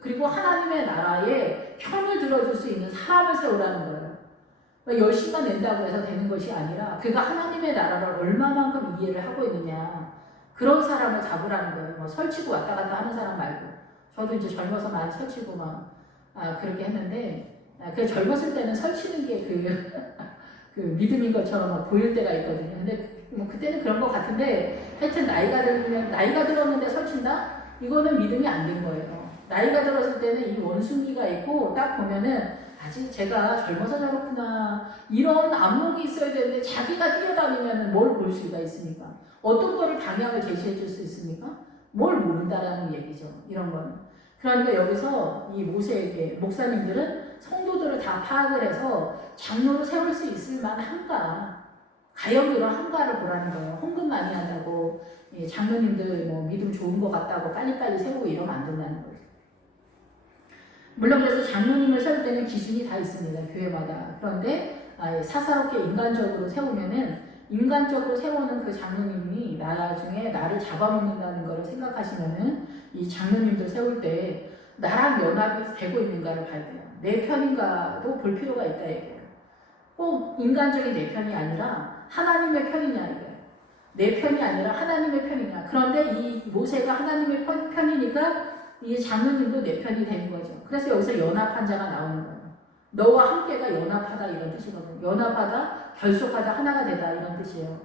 그리고 하나님의 나라에 편을 들어줄 수 있는 사람을 세우라는 거예요. 그러니까 열심만 낸다고 해서 되는 것이 아니라 그가 하나님의 나라를 얼마만큼 이해를 하고 있느냐, 그런 사람을 잡으라는 거예요. 뭐 설치고 왔다 갔다 하는 사람 말고. 저도 이제 젊어서 많이 설치고 막 그렇게 했는데, 그 젊었을 때는 설치는 게 그 믿음인 것처럼 막 보일 때가 있거든요. 근데 뭐 그때는 그런 것 같은데, 하여튼 나이가 들었는데 설친다? 이거는 믿음이 안 된 거예요. 나이가 들었을 때는 이 원숭이가 있고 딱 보면은 아직 제가 젊어서 저렇구나, 이런 안목이 있어야 되는데 자기가 뛰어다니면 뭘 볼 수가 있습니까? 어떤 거를 방향을 제시해 줄 수 있습니까? 뭘 모른다라는 얘기죠. 이런 거는. 그러니까 여기서 이 모세에게 목사님들은 성도들을 다 파악을 해서 장로를 세울 수 있을 만한가, 가령 이런 한가를 보라는 거예요. 헌금 많이 한다고 장로님들 뭐 믿음 좋은 것 같다고 빨리빨리 세우고 이러면 안 된다는 거예요. 물론 그래서 장로님을 세울 때는 기준이 다 있습니다. 교회마다. 그런데 사사롭게 인간적으로 세우면은, 인간적으로 세우는 그 장로님이 나중에 나를 잡아먹는다는 것을 생각하시면은 이 장로님들 세울 때 나랑 연합이 되고 있는가를 봐야 돼요. 내 편인가도 볼 필요가 있다 이거예요. 꼭 인간적인 내 편이 아니라 하나님의 편이냐 이거예요. 내 편이 아니라 하나님의 편이냐. 그런데 이 모세가 하나님의 편이니까 이 장로님도 내 편이 되는 거죠. 그래서 여기서 연합한 자가 나오는 거예요. 너와 함께가 연합하다 이런 뜻이거든요. 연합하다, 결속하다, 하나가 되다 이런 뜻이에요.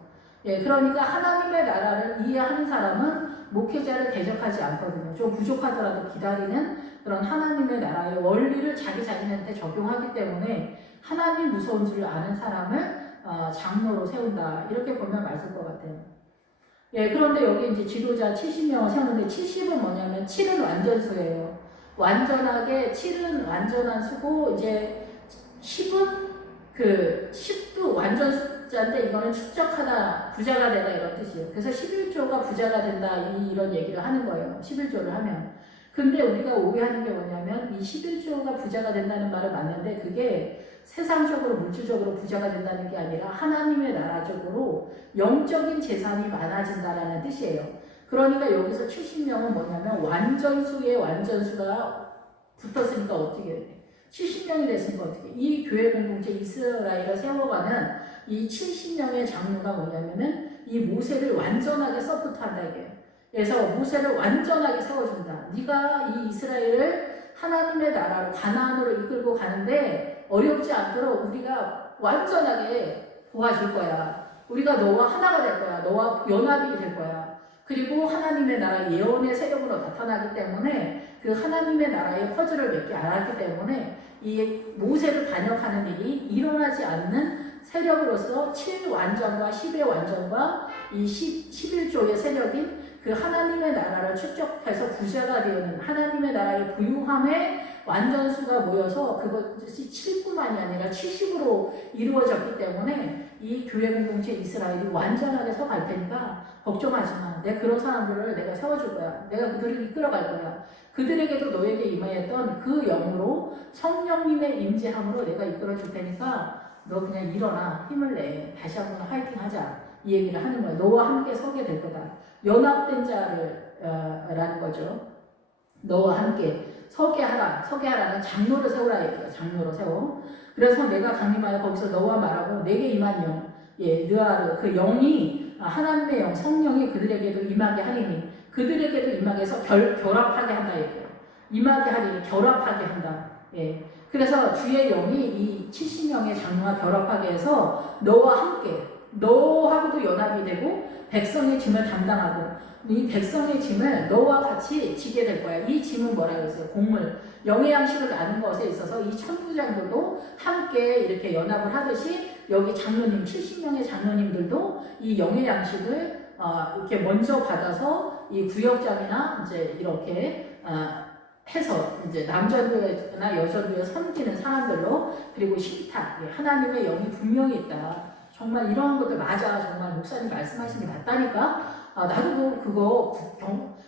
예, 그러니까 하나님의 나라를 이해하는 사람은 목회자를 대적하지 않거든요. 좀 부족하더라도 기다리는 그런 하나님의 나라의 원리를 자기 자신한테 적용하기 때문에 하나님 무서운 줄 아는 사람을 장로로 세운다. 이렇게 보면 맞을 것 같아요. 예, 그런데 여기 이제 지도자 70명을 세우는데 70은 뭐냐면 7은 완전수예요. 완전하게 7은 완전한 수고, 이제 10은 10도 완전 숫자인데 이거는 축적하다, 부자가 되다 이런 뜻이에요. 그래서 11조가 부자가 된다 이런 얘기를 하는 거예요. 11조를 하면. 근데 우리가 오해하는 게 뭐냐면 이 11조가 부자가 된다는 말은 맞는데 그게 세상적으로 물질적으로 부자가 된다는 게 아니라 하나님의 나라적으로 영적인 재산이 많아진다라는 뜻이에요. 그러니까 여기서 70명은 뭐냐면 완전수의 완전수가 붙었으니까 어떻게 돼? 70명이 됐으니까 어떻게? 이 교회 공동체 이스라엘을 세워가는 이 70명의 장로가 뭐냐면은 이 모세를 완전하게 서포트한다 이게. 그래서 모세를 완전하게 세워준다. 네가 이 이스라엘을 하나님의 나라로 가나안으로 이끌고 가는데 어렵지 않도록 우리가 완전하게 도와줄 거야. 우리가 너와 하나가 될 거야. 너와 연합이 될 거야. 그리고 하나님의 나라 예언의 세력으로 나타나기 때문에 그 하나님의 나라의 퍼즐을 몇 개 알았기 때문에 이 모세를 반역하는 일이 일어나지 않는 세력으로서 7완전과 10의 완전과 이 11조의 세력인 그 하나님의 나라를 축적해서 부자가 되는 하나님의 나라의 부유함의 완전수가 모여서 그것이 7뿐만이 아니라 70으로 이루어졌기 때문에 이 교회 공동체 이스라엘이 완전하게 서갈 테니까 걱정하지 마. 내가 그런 사람들을 내가 세워줄 거야. 내가 그들을 이끌어갈 거야. 그들에게도 너에게 임하였던 그 영으로 성령님의 임재함으로 내가 이끌어줄 테니까 너 그냥 일어나. 힘을 내. 다시 한번 화이팅 하자. 이 얘기를 하는 거야. 너와 함께 서게 될 거다. 연합된 자를 라는 거죠. 너와 함께 서게 하라. 서게 하라는 장로를 세우라 얘기야. 장로로 세워. 그래서 내가 강림하여 거기서 너와 말하고 내게 임한 영, 느아르, 그 영이 하나님의 영, 성령이 그들에게도 임하게 하리니 그들에게도 임하게 해서 결합하게 한다 얘기야. 임하게 하리니 결합하게 한다. 예. 그래서 주의 영이 이 70명의 장로와 결합하게 해서 너와 함께, 너하고도 연합이 되고 백성의 짐을 담당하고 이 백성의 짐을 너와 같이 지게 될 거야. 이 짐은 뭐라고 했어요? 곡물, 영의 양식을 나눈 것에 있어서 이 천부장들도 함께 이렇게 연합을 하듯이 여기 장로님, 70명의 장로님들도 이 영의 양식을 이렇게 먼저 받아서 이 구역장이나 이제 이렇게 해서 이제 남전도나 여전도에 섬기는 사람들로, 그리고 신탁, 하나님의 영이 분명히 있다. 정말 이런 것들 맞아. 정말 목사님 말씀하신 게 맞다니까. 나도 그거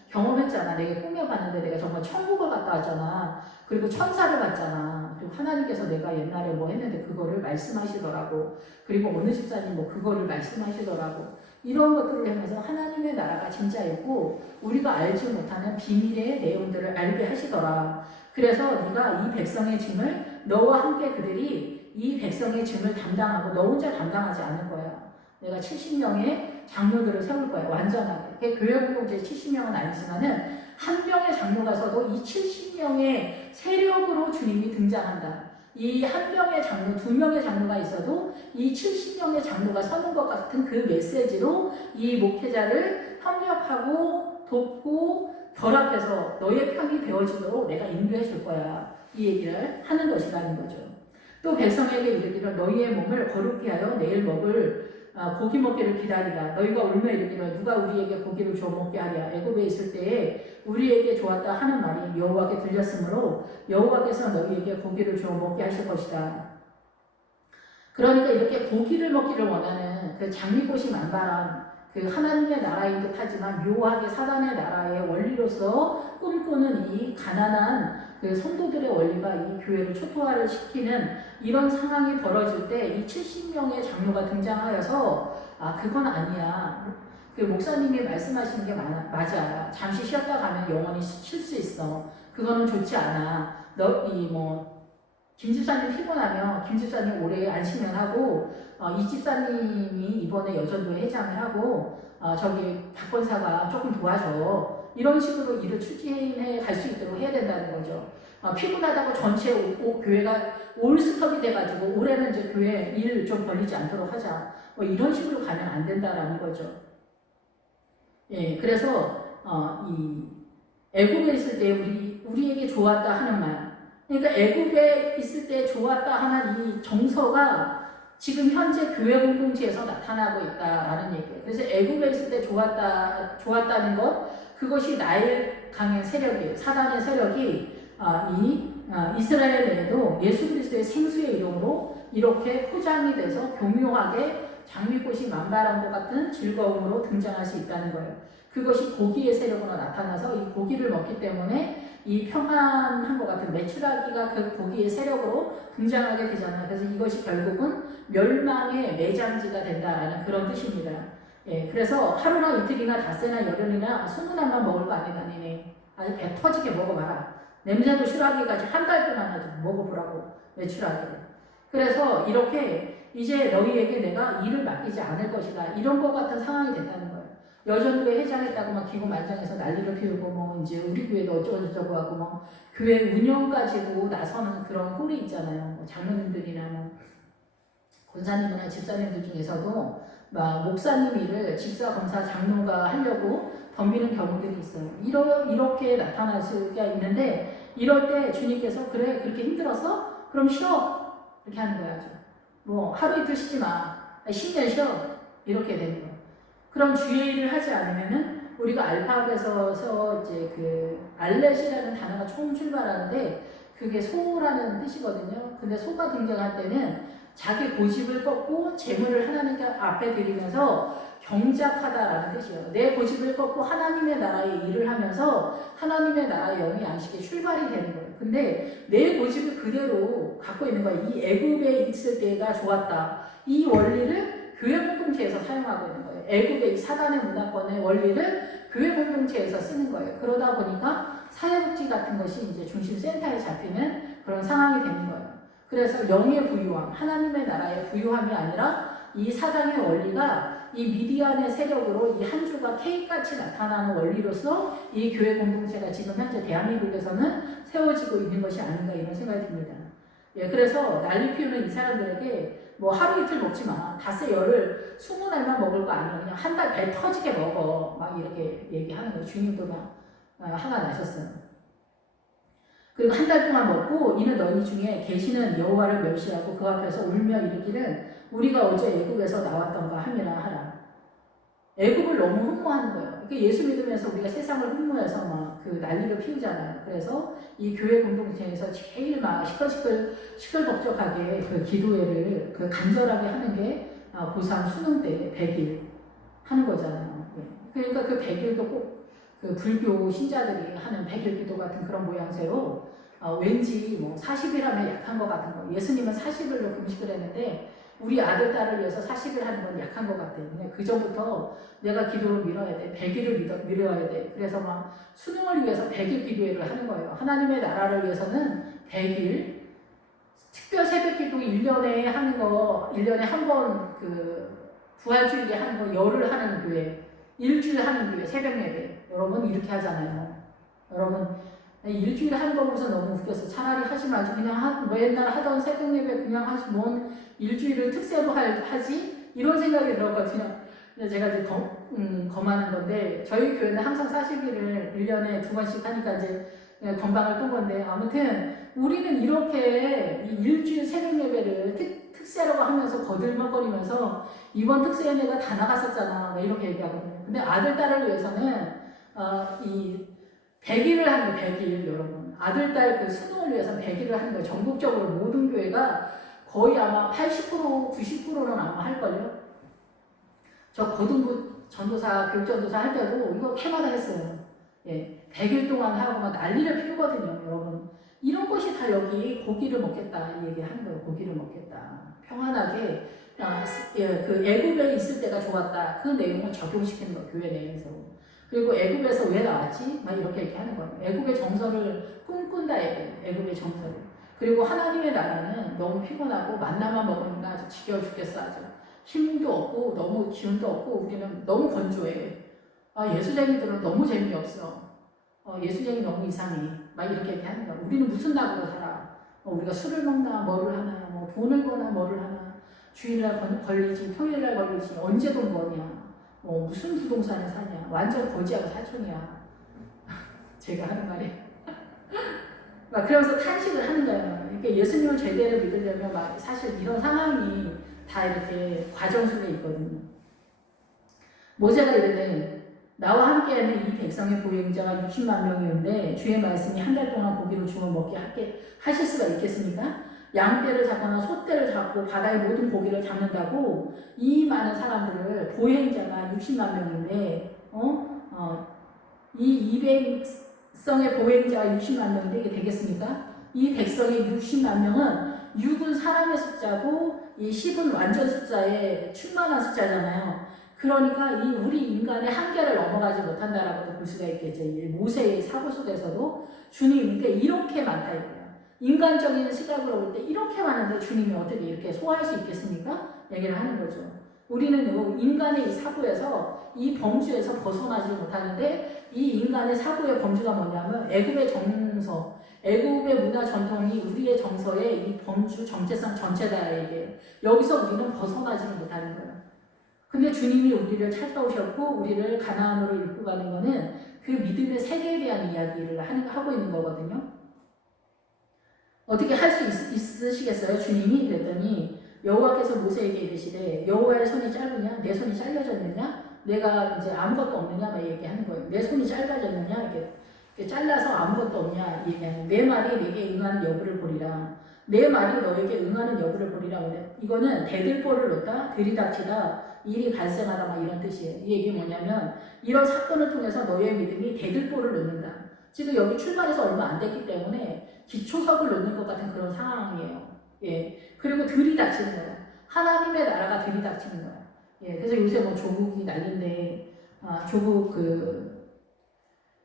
경험했잖아. 내가 꿈에 봤는데 내가 정말 천국을 갔다 왔잖아. 그리고 천사를 봤잖아. 그리고 하나님께서 내가 옛날에 뭐 했는데 그거를 말씀하시더라고. 그리고 어느 집사님 뭐 그거를 말씀하시더라고. 이런 것들을 하면서 하나님의 나라가 진짜 있고 우리가 알지 못하는 비밀의 내용들을 알게 하시더라. 그래서 네가 이 백성의 짐을 너와 함께 그들이 이 백성의 짐을 담당하고 너 혼자 담당하지 않을 거야. 내가 70명의 장로들을 세울 거야. 완전하게. 교회 공동체 70명은 아니지만은 한 명의 장로가 서도 이 70명의 세력으로 주님이 등장한다. 이 한 명의 장로, 두 명의 장로가 있어도 이 70명의 장로가 서는 것 같은 그 메시지로 이 목회자를 협력하고 돕고 결합해서 너의 편이 되어지도록 내가 인도해 줄 거야. 이 얘기를 하는 것이라는 거죠. 또 백성에게 이르기를 너희의 몸을 거룩히 하여 내일 먹을 고기 먹기를 기다리라. 너희가 울며 이르기를 누가 우리에게 고기를 주어 먹게 하랴. 애굽에 있을 때에 우리에게 좋았다 하는 말이 여호와께 들렸으므로 여호와께서 너희에게 고기를 주어 먹게 하실 것이다. 그러니까 이렇게 고기를 먹기를 원하는 그 장미꽃이 만발한 그 하나님의 나라인 듯 하지만 묘하게 사단의 나라의 원리로서 꿈꾸는 이 가난한 그 성도들의 원리가 이 교회를 초토화를 시키는 이런 상황이 벌어질 때 이 70명의 장로가 등장하여서 그건 아니야. 그 목사님이 말씀하시는 게 맞아. 잠시 쉬었다 가면 영원히 쉴 수 있어. 그거는 좋지 않아. 김 집사님 피곤하면 김 집사님 오래 안 쉬면 하고 이 집사님이 이번에 여전도에 회장을 하고 저기 박 권사가 조금 도와줘. 이런 식으로 일을 추진해 갈 수 있도록 해야 된다는 거죠. 피곤하다고 전체 교회가 올스톱이 돼가지고 올해는 이제 교회 일 좀 벌리지 않도록 하자. 이런 식으로 가면 안 된다라는 거죠. 예, 그래서 이 애굽에 있을 때 우리에게 좋았다 하는 말. 그러니까 애굽에 있을 때 좋았다 하는 이 정서가 지금 현재 교회 공동체에서 나타나고 있다라는 얘기예요. 그래서 애굽에 있을 때 좋았다는 것, 그것이 나일 강의 세력이에요. 사단의 세력이 이스라엘 내에도 예수 그리스도의 생수의 이름으로 이렇게 포장이 돼서 교묘하게 장미꽃이 만발한 것 같은 즐거움으로 등장할 수 있다는 거예요. 그것이 고기의 세력으로 나타나서 이 고기를 먹기 때문에 이 평안한 것 같은 메추라기가 그 고기의 세력으로 등장하게 되잖아요. 그래서 이것이 결국은 멸망의 매장지가 된다라는 그런 뜻입니다. 예, 그래서 하루나 이틀이나 닷새나 열흘이나 20날만 먹을 거 아니다, 니네. 아주 배 터지게 먹어봐라. 냄새도 싫어하게 가지고 한 달 동안 아주 먹어보라고, 메추라기를. 그래서 이렇게 이제 너희에게 내가 일을 맡기지 않을 것이다. 이런 것 같은 상황이 된다는 거예요. 여전도에 회장했다고 막 기고만장해서 난리를 피우고 이제 우리 교회도 어쩌고저쩌고 하고 교회 운영 가지고 나서는 그런 홀이 있잖아요. 장로님들이나 권사님이나 집사님들 중에서도 막 목사님 일을 집사, 검사, 장로가 하려고 덤비는 경우들이 있어요. 이렇게 나타날 수가 있는데 이럴 때 주님께서 그래 그렇게 힘들었어? 그럼 쉬어. 이렇게 하는 거야. 하루 이틀 쉬지 마. 10년 쉬어. 이렇게 되는 거예요. 그럼 주의 일을 하지 않으면은 우리가 알파벳에서 이제 그 알렛이라는 단어가 처음 출발하는데 그게 소라는 뜻이거든요. 근데 소가 등장할 때는 자기 고집을 꺾고 재물을 하나님께 앞에 드리면서 경작하다라는 뜻이에요. 내 고집을 꺾고 하나님의 나라의 일을 하면서 하나님의 나라의 영의 양식에 출발이 되는 거예요. 근데 내 고집을 그대로 갖고 있는 거예요. 이 애굽에 있을 때가 좋았다. 이 원리를 교회 공동체에서 사용하고 있는 거예요. 애굽의 이 사단의 문화권의 원리를 교회 공동체에서 쓰는 거예요. 그러다 보니까 사회복지 같은 것이 이제 중심 센터에 잡히는 그런 상황이 되는 거예요. 그래서 영의 부유함, 하나님의 나라의 부유함이 아니라 이 사단의 원리가 이 미디안의 세력으로 이 한 주가 케이크같이 나타나는 원리로서 이 교회 공동체가 지금 현재 대한민국에서는 세워지고 있는 것이 아닌가 이런 생각이 듭니다. 예, 그래서 난리 피우는 이 사람들에게 하루 이틀 먹지 마. 닷새 열흘 20날만 먹을 거 아니야. 그냥 한 달 배 터지게 먹어. 막 이렇게 얘기하는 거예요. 주님도 화가 나셨어요. 그리고 한 달 동안 먹고 이는 너희 중에 계시는 여호와를 멸시하고 그 앞에서 울며 이르기를 우리가 어제 애굽에서 나왔던가 함이라 하라. 애굽을 너무 흠모하는 거예요. 그러니까 예수 믿으면서 우리가 세상을 흠모해서 그 난리를 피우잖아요. 그래서 이 교회 공동체에서 제일 시끌벅적하게 그 기도회를 간절하게 하는 게 고3 수능 때 100일 하는 거잖아요. 그러니까 그 100일도 꼭 그 불교 신자들이 하는 100일 기도 같은 그런 모양새로 왠지 40일 하면 약한 것 같은 거. 예수님은 40일로 금식을 했는데 우리 아들, 딸을 위해서 40일 하는 건 약한 것 같아. 그 전부터 내가 기도를 밀어야 돼. 100일을 밀어야 돼. 그래서 막 수능을 위해서 100일 기도회를 하는 거예요. 하나님의 나라를 위해서는 100일, 특별 새벽 기도 1년에 하는 거, 1년에 한 번 부활주일에 하는 거, 열흘 하는 교회, 일주일 하는 교회, 새벽 예배. 여러분 이렇게 하잖아요. 여러분 일주일에 하는 거 보고서 너무 웃겼어. 차라리 하지 말지. 그냥 맨날 하던 새벽 예배 그냥 하지. 뭔 일주일을 특세로 하지? 이런 생각이 들었거든요. 근데 제가 이제 검하는 건데, 저희 교회는 항상 40일을 1년에 2번씩 하니까 이제 건방을 떤 건데, 아무튼 우리는 이렇게 일주일 새벽 예배를 특세라고 하면서 거들먹거리면서 이번 특세 예배가 다 나갔었잖아. 이렇게 얘기하거든요. 근데 아들, 딸을 위해서는 이 100일을 하는 거예요. 100일 여러분. 아들, 딸 수능을 위해서 100일을 하는 거예요. 전국적으로 모든 교회가 거의 아마 80%, 90%는 아마 할걸요. 저 고등부 전도사, 교육전도사 할 때도 이거 해마다 했어요. 예, 100일 동안 하고 막 난리를 피우거든요, 여러분. 이런 것이 다 여기 고기를 먹겠다 이 얘기하는 거예요. 고기를 먹겠다. 평안하게 애굽에 있을 때가 좋았다. 그 내용을 적용시키는 거예요, 교회 내에서. 그리고 애굽에서 왜 나왔지? 막 이렇게 얘기하는 거예요. 애굽의 정서를 꿈꾼다 얘기해요. 애굽의 정서를. 그리고 하나님의 나라는 너무 피곤하고 만나만 먹으니까 아주 지겨워 죽겠어. 아주 힘도 없고 너무 기운도 없고 우리는 너무 건조해. 예수쟁이들은 너무 재미없어. 예수쟁이 너무 이상해. 막 이렇게 얘기하는 거야. 우리는 무슨 낙으로 살아? 우리가 술을 먹나 뭐를 하나, 뭐 돈을 버나 뭐를 하나, 주일날 걸리지, 토요일날 걸리지, 언제 돈 버냐, 무슨 부동산에 사냐, 완전 거지하고 사촌이야. 제가 하는 말이. 막 그러면서 탄식을 하는 거예요. 이렇게 예수님을 제대로 믿으려면 막 사실 이런 상황이 다 이렇게 과정 속에 있거든요. 모세가 이르되 나와 함께하는 이 백성의 보행자가 60만 명이었는데 주의 말씀이 한 달 동안 고기를 주워 먹게 하실 수가 있겠습니까? 양떼를 잡거나 소떼를 잡고 바다의 모든 고기를 잡는다고 이 많은 사람들을 보행자가 60만 명인데 이 200성의 보행자가 60만 명인데 이게 되겠습니까? 이 백성의 60만 명은 6은 사람의 숫자고 이 10은 완전 숫자에 충만한 숫자잖아요. 그러니까 이 우리 인간의 한계를 넘어가지 못한다라고도 볼 수가 있겠죠. 이 모세의 사고 속에서도 주님께 이렇게 많다 이거예요. 인간적인 시각으로 볼 때 이렇게 많은데 주님이 어떻게 이렇게 소화할 수 있겠습니까? 얘기를 하는 거죠. 우리는 인간의 이 사고에서 이 범주에서 벗어나지 못하는데 이 인간의 사고의 범주가 뭐냐면 애굽의 정서, 애굽의 문화 전통이 우리의 정서의 이 범주 정체성 전체다 이게 여기서 우리는 벗어나지는 못하는 거예요. 근데 주님이 우리를 찾아오셨고 우리를 가나안으로 이끌고 가는 거는 그 믿음의 세계에 대한 이야기를 하고 있는 거거든요. 어떻게 할 수 있으시겠어요? 주님이 그랬더니 여호와께서 모세에게 이르시되 여호와의 손이 짧으냐? 내 손이 잘려졌느냐? 내가 이제 아무것도 없느냐? 막 얘기하는 거예요. 내 손이 짧아졌느냐? 이렇게 잘라서 아무것도 없냐? 얘기하는 내 말이 내게 응하는 여부를 보리라. 내 말이 너에게 응하는 여부를 보리라. 이거는 대들보를 놓다, 들이닥치다, 일이 발생하다 막 이런 뜻이에요. 이 얘기 뭐냐면 이런 사건을 통해서 너의 믿음이 대들보를 놓는다. 지금 여기 출발해서 얼마 안 됐기 때문에 기초석을 놓는 것 같은 그런 상황이에요. 예. 그리고 들이닥치는 거예요. 하나님의 나라가 들이닥치는 거예요. 예. 그래서 요새 뭐 조국이 난리인데,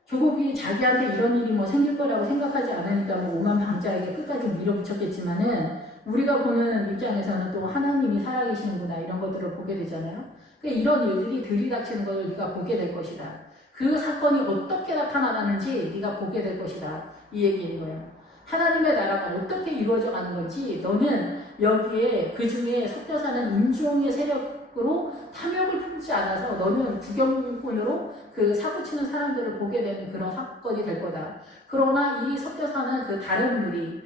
조국이 자기한테 이런 일이 뭐 생길 거라고 생각하지 않으니까 뭐 오만방자하게 끝까지 밀어붙였겠지만은 우리가 보는 입장에서는 또 하나님이 살아계시는구나 이런 것들을 보게 되잖아요. 그러니까 이런 일들이 들이닥치는 것을 네가 보게 될 것이다. 그 사건이 어떻게 나타나는지 네가 보게 될 것이다. 이 얘기인 거예요. 하나님의 나라가 어떻게 이루어져 가는 건지 너는 여기에 그 중에 섞여 사는 인종의 세력으로 탐욕을 품지 않아서 너는 구경꾼으로 그 사고치는 사람들을 보게 되는 그런 사건이 될 거다. 그러나 이 섞여 사는 그 다른 무리,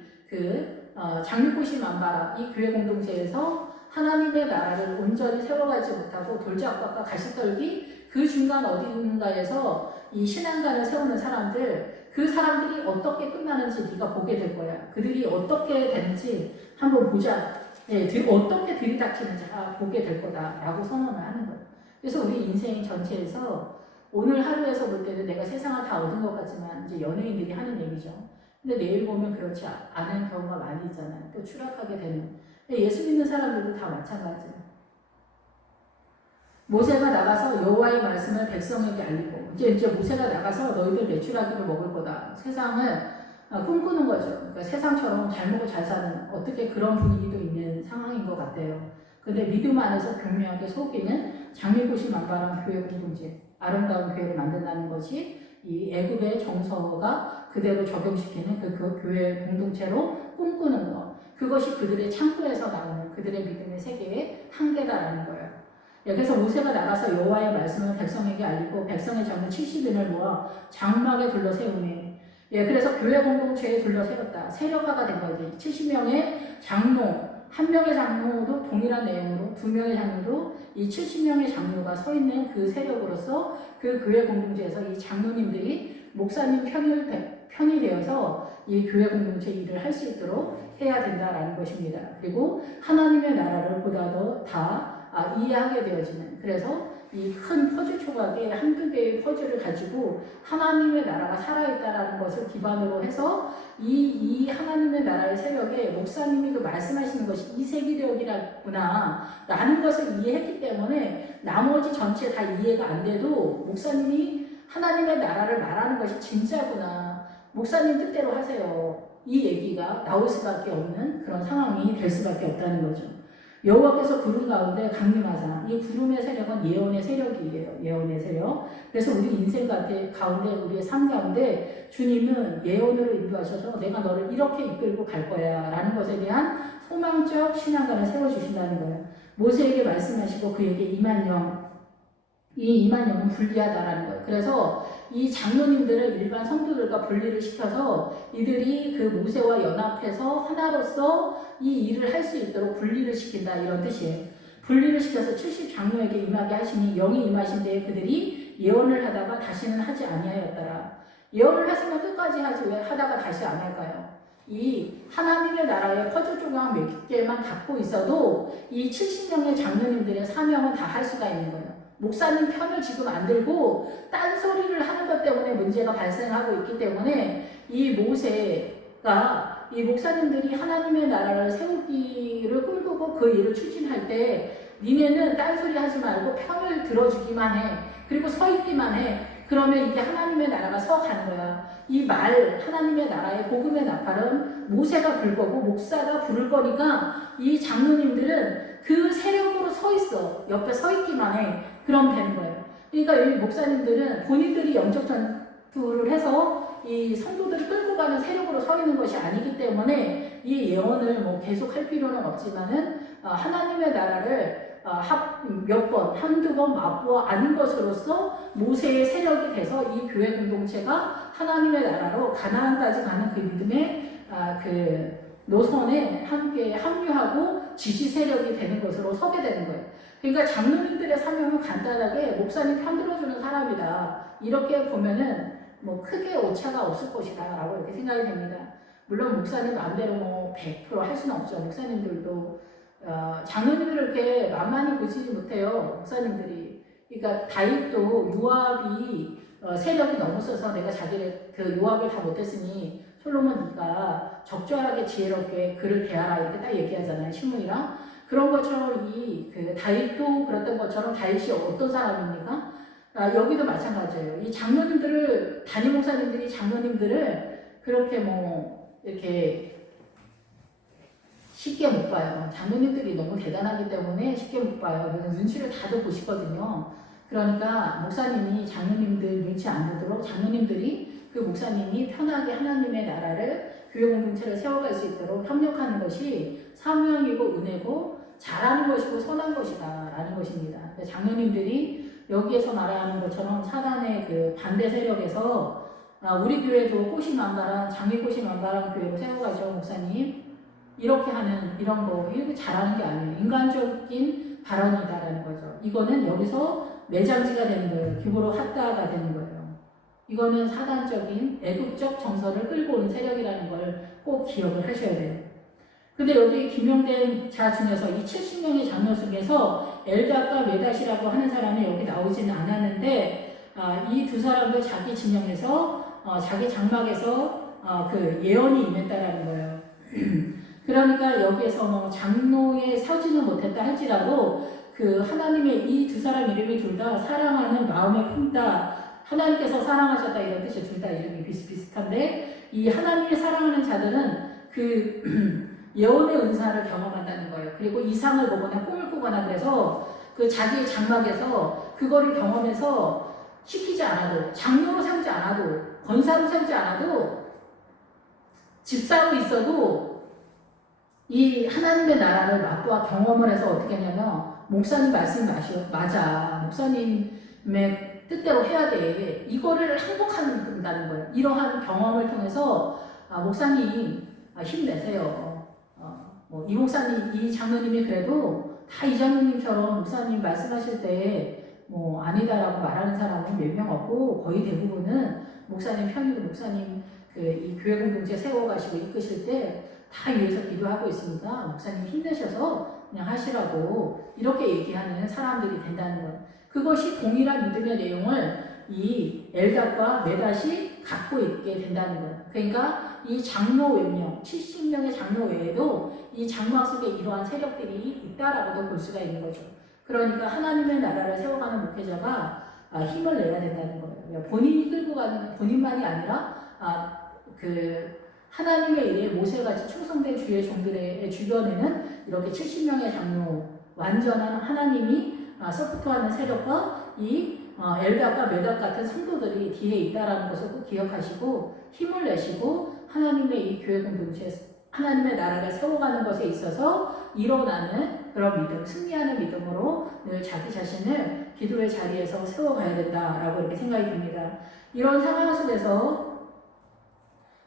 장미꽃이 만발한 이 교회 공동체에서 하나님의 나라를 온전히 세워가지 못하고 돌짝박과 가시떨기 그 중간 어딘가에서 이 신앙관을 세우는 사람들, 그 사람들이 어떻게 끝나는지 네가 보게 될 거야. 그들이 어떻게 되는지 한번 보자. 예, 어떻게 들이닥치는지 보게 될 거다라고 선언을 하는 거예요. 그래서 우리 인생 전체에서 오늘 하루에서 볼 때는 내가 세상을 다 얻은 것 같지만 이제 연예인들이 하는 얘기죠. 근데 내일 보면 그렇지 않은 경우가 많이 있잖아요. 또 추락하게 되는. 예수 믿는 사람들도 다 마찬가지예요. 모세가 나가서 여호와의 말씀을 백성에게 알리고 이제 모세가 나가서 너희들 메추라기를 먹을 거다. 세상을 꿈꾸는 거죠. 그러니까 세상처럼 잘 먹고 잘 사는 어떻게 그런 분위기도 있는 상황인 것 같아요. 근데 믿음 안에서 교묘하게 속이는 장미꽃이 만발한 교회 공동체, 아름다운 교회를 만든다는 것이 이 애굽의 정서가 그대로 적용시키는 그 교회 공동체로 꿈꾸는 것, 그것이 그들의 창고에서 나오는 그들의 믿음의 세계의 한계다라는 거예요. 그래서 모세가 나가서 여호와의 말씀을 백성에게 알리고 백성의 장로 70인을 모아 장막에 둘러 세우니, 그래서 교회 공동체에 둘러 세웠다. 세력화가 된 거지. 70명의 장로, 한 명의 장로도 동일한 내용으로 두 명의 장로도 이 70명의 장로가 서 있는 그 세력으로서 그 교회 공동체에서 이 장로님들이 목사님 편이 되어서 이 교회 공동체 일을 할 수 있도록 해야 된다라는 것입니다. 그리고 하나님의 나라를 보다도 다 이해하게 되어지는, 그래서 이 큰 퍼즐 조각에 한두 개의 퍼즐을 가지고 하나님의 나라가 살아있다라는 것을 기반으로 해서 이 하나님의 나라의 세력에 목사님이 그 말씀하시는 것이 이 세계력이라구나 라는 것을 이해했기 때문에 나머지 전체 다 이해가 안 돼도 목사님이 하나님의 나라를 말하는 것이 진짜구나, 목사님 뜻대로 하세요, 이 얘기가 나올 수밖에 없는 그런 상황이 될 수밖에 없다는 거죠. 여호와께서 구름 가운데 강림하사, 이 구름의 세력은 예언의 세력이에요. 예언의 세력. 그래서 우리 인생 가운데 우리의 삶 가운데 주님은 예언으로 인도하셔서 내가 너를 이렇게 이끌고 갈 거야 라는 것에 대한 소망적 신앙관을 세워주신다는 거예요. 모세에게 말씀하시고 그에게 임한 영, 이 임한 영은 불리하다라는 거예요. 그래서 이 장로님들을 일반 성도들과 분리를 시켜서 이들이 그 모세와 연합해서 하나로서 이 일을 할 수 있도록 분리를 시킨다, 이런 뜻이에요. 분리를 시켜서 70장로에게 임하게 하시니 영이 임하신 데에 그들이 예언을 하다가 다시는 하지 아니하였더라. 예언을 했으면 끝까지 하지 왜 하다가 다시 안 할까요? 이 하나님의 나라의 퍼즐 조각 몇 개만 갖고 있어도 이 70명의 장로님들의 사명은 다 할 수가 있는 거예요. 목사님 편을 지금 안 들고 딴소리를 하는 것 때문에 문제가 발생하고 있기 때문에 이 모세가 이 목사님들이 하나님의 나라를 세우기를 꿈꾸고 그 일을 추진할 때 니네는 딴소리 하지 말고 편을 들어주기만 해. 그리고 서 있기만 해. 그러면 이게 하나님의 나라가 서가는 거야. 이 말, 하나님의 나라의 복음의 나팔은 모세가 불 거고 목사가 부를 거니까 이 장로님들은 그 세력으로 서 있어. 옆에 서 있기만 해. 그럼 되는 거예요. 그러니까 이 목사님들은 본인들이 영적 전투를 해서 이 성도들을 끌고 가는 세력으로 서 있는 것이 아니기 때문에 이 예언을 뭐 계속 할 필요는 없지만은 하나님의 나라를 몇 번, 한두 번 맛보아 아는 것으로서 모세의 세력이 돼서 이 교회 공동체가 하나님의 나라로 가나안까지 가는 그 믿음의 그 노선에 함께 합류하고 지시 세력이 되는 것으로 서게 되는 거예요. 그러니까 장로님들의 사명은 간단하게 목사님 편들어주는 사람이다. 이렇게 보면은 뭐 크게 오차가 없을 것이다 라고 이렇게 생각이 됩니다. 물론 목사님 마음대로 뭐 100% 할 수는 없죠. 목사님들도 장로님들을 이렇게 만만히 보시지 못해요. 목사님들이. 그러니까 다윗도 요압이 세력이 너무 세서 내가 자기를 그 요압을 다 못했으니 솔로몬 네가 적절하게 지혜롭게 그를 대하라 이렇게 딱 얘기하잖아요. 시므이랑 그런 것처럼 그 다윗도 그랬던 것처럼 다윗이 어떤 사람입니까? 여기도 마찬가지예요. 이 장로님들을 담임 목사님들이 장로님들을 그렇게 뭐 이렇게 쉽게 못 봐요. 장로님들이 너무 대단하기 때문에 쉽게 못 봐요. 그래서 눈치를 다들 보시거든요. 그러니까 목사님이 장로님들 눈치 안 보도록 장로님들이 그 목사님이 편하게 하나님의 나라를 교회 공동체를 세워갈 수 있도록 협력하는 것이 사명이고 은혜고 잘하는 것이고 선한 것이다 라는 것입니다. 장로님들이 여기에서 말하는 것처럼 사단의 그 반대 세력에서 우리 교회도 꽃이 만발한 장미꽃이 만발한 교회로 세워가죠 목사님 이렇게 하는 이런 거 이거 잘하는 게 아니에요. 인간적인 발언이다라는 거죠. 이거는 여기서 매장지가 되는 거예요. 기부로 핫다가 되는 거예요. 이거는 사단적인 애국적 정서를 끌고 온 세력이라는 걸 꼭 기억을 하셔야 돼요. 근데 여기 기명된 자 중에서 이 70명의 장로 중에서 엘다과 메닷이라고 하는 사람이 여기 나오지는 않았는데 이 두 사람도 자기 진영에서 자기 장막에서 그 예언이 임했다라는 거예요. 그러니까 여기에서 뭐 장로에 서지는 못했다 할지라도 그 하나님의 이 두 사람 이름이 둘 다 사랑하는 마음에 품다, 하나님께서 사랑하셨다 이런 뜻이 둘 다 이름이 비슷비슷한데, 이 하나님이 사랑하는 자들은 그 예언의 은사를 경험한다는 거예요. 그리고 이상을 보거나 꿈을 꾸거나 그래서 그 자기의 장막에서 그거를 경험해서 시키지 않아도, 장로로 삼지 않아도, 권사로 삼지 않아도, 집사로 있어도 이 하나님의 나라를 맛보아 경험을 해서 어떻게 하냐면, 목사님 말씀이 맞아, 목사님의 뜻대로 해야 돼, 이거를 항복한다는 거예요. 이러한 경험을 통해서 목사님 힘내세요. 이 목사님, 이 장로님이 그래도 다 이 장로님처럼 목사님 말씀하실 때 뭐 아니다라고 말하는 사람은 몇 명 없고, 거의 대부분은 목사님 편이고, 목사님 이 교회 공동체 세워가시고 이끄실 때 다 위해서 기도하고 있으니까 목사님 힘내셔서 그냥 하시라고 이렇게 얘기하는 사람들이 된다는 거예요. 그것이 동일한 믿음의 내용을 이 엘닷과 메닷이 갖고 있게 된다는 거예요. 그러니까 이 장로 외명, 70명의 장로 외에도 이 장막 속에 이러한 세력들이 있다라고도 볼 수가 있는 거죠. 그러니까 하나님의 나라를 세워가는 목회자가 힘을 내야 된다는 거예요. 본인이 끌고 가는, 본인만이 아니라 그 하나님의 일에 모세같이 충성된 주의 종들의 주변에는 이렇게 70명의 장로, 완전한 하나님이 서포트하는 세력과 이 엘닷과 메닷 같은 성도들이 뒤에 있다라는 것을 꼭 기억하시고 힘을 내시고, 하나님의 이 교회 공동체, 하나님의 나라를 세워가는 것에 있어서 일어나는 그런 믿음, 승리하는 믿음으로 늘 자기 자신을 기도의 자리에서 세워가야 된다라고 이렇게 생각이 듭니다. 이런 상황 속에서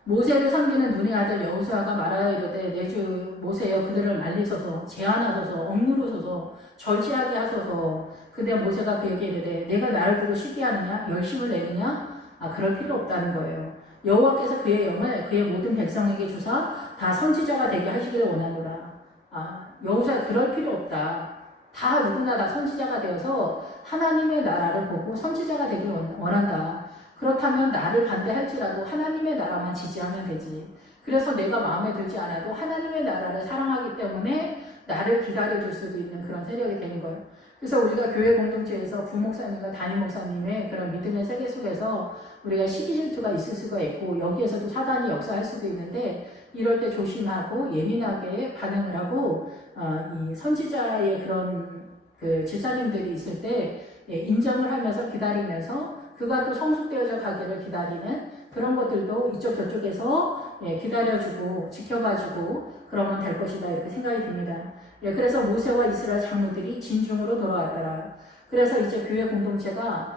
모세를 섬기는 눈의 아들 여호수아가 말하여 이르되, 내 주 모세여 그들을 말리소서, 제한하소서, 억누르소서, 절제하게 하소서. 근데 모세가 그에게 이르되, 내가 나를 두고 쉬게 하느냐, 열심을 내느냐? 그럴 필요 없다는 거예요. 여호와께서 그의 영을 그의 모든 백성에게 주사 다 선지자가 되게 하시기를 원하노라. 여호수아 그럴 필요 없다. 다 누구나 다 선지자가 되어서 하나님의 나라를 보고 선지자가 되길 원한다. 그렇다면 나를 반대할지라도 하나님의 나라만 지지하면 되지. 그래서 내가 마음에 들지 않아도 하나님의 나라를 사랑하기 때문에 나를 기다려줄 수도 있는 그런 세력이 되는 거예요. 그래서 우리가 교회 공동체에서 부목사님과 담임 목사님의 그런 믿음의 세계 속에서 우리가 시기 질투가 있을 수가 있고, 여기에서도 사단이 역사할 수도 있는데, 이럴 때 조심하고 예민하게 반응을 하고, 이 선지자의 그런 그 집사님들이 있을 때 인정을 하면서 기다리면서 그가 또 성숙되어져 가기를 기다리는 그런 것들도 이쪽 저쪽에서 기다려주고 지켜봐주고 그러면 될 것이다, 이렇게 생각이 듭니다. 그래서 모세와 이스라엘 장로들이 진중으로 돌아왔더라. 그래서 이제 교회 공동체가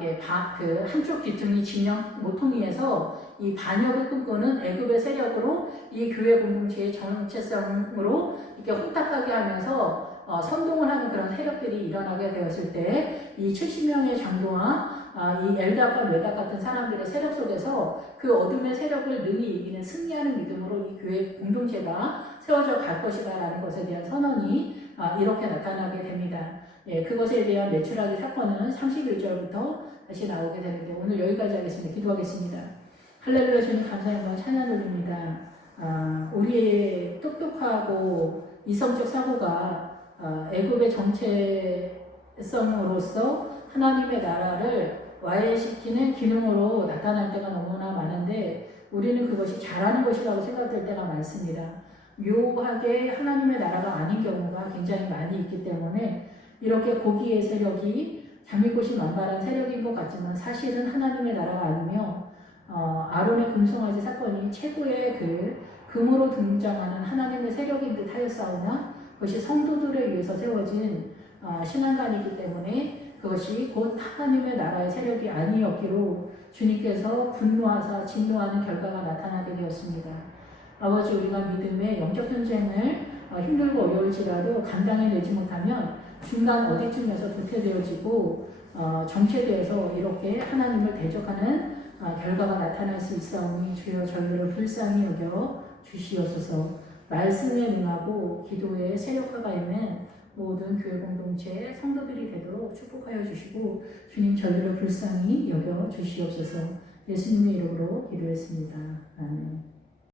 이렇게 그 한쪽 뒤퉁이 진영 모퉁이에서 이 반역을 꿈꾸는 애굽의 세력으로 이 교회 공동체의 정체성으로 이렇게 혼탁하게 하면서 선동을 하는 그런 세력들이 일어나게 되었을 때, 이 70명의 장로와 이 엘닷과 메닷 같은 사람들의 세력 속에서 그 어둠의 세력을 능히 이기는 승리하는 믿음으로 이 교회 공동체가 세워져 갈 것이다 라는 것에 대한 선언이 이렇게 나타나게 됩니다. 그것에 대한 매출하기 사건은 31절부터 다시 나오게 되는데, 오늘 여기까지 하겠습니다. 기도하겠습니다. 할렐루야. 주님 감사 영광 찬양 올립니다. 우리의 똑똑하고 이성적 사고가 애굽의 정체성으로서 하나님의 나라를 와해시키는 기능으로 나타날 때가 너무나 많은데, 우리는 그것이 잘하는 것이라고 생각될 때가 많습니다. 묘하게 하나님의 나라가 아닌 경우가 굉장히 많이 있기 때문에, 이렇게 고기의 세력이 장미꽃이 만발한 세력인 것 같지만 사실은 하나님의 나라가 아니며, 아론의 금송아지 사건이 최고의 그 금으로 등장하는 하나님의 세력인 듯 하였사오나, 그것이 성도들에 의해서 세워진 신앙관이기 때문에 그것이 곧 하나님의 나라의 세력이 아니었기로 주님께서 분노하사 진노하는 결과가 나타나게 되었습니다. 아버지, 우리가 믿음의 영적 전쟁을 힘들고 어려울지라도 감당해내지 못하면 중간 어디쯤에서 도태되어지고 정체되어서 이렇게 하나님을 대적하는 결과가 나타날 수 있사오니, 주여 저희를 불쌍히 여겨 주시옵소서. 말씀에 능하고 기도에 세력화가 있는 모든 교회 공동체의 성도들이 되도록 축복하여 주시고, 주님 저희를 불쌍히 여겨 주시옵소서. 예수님의 이름으로 기도했습니다. 아멘.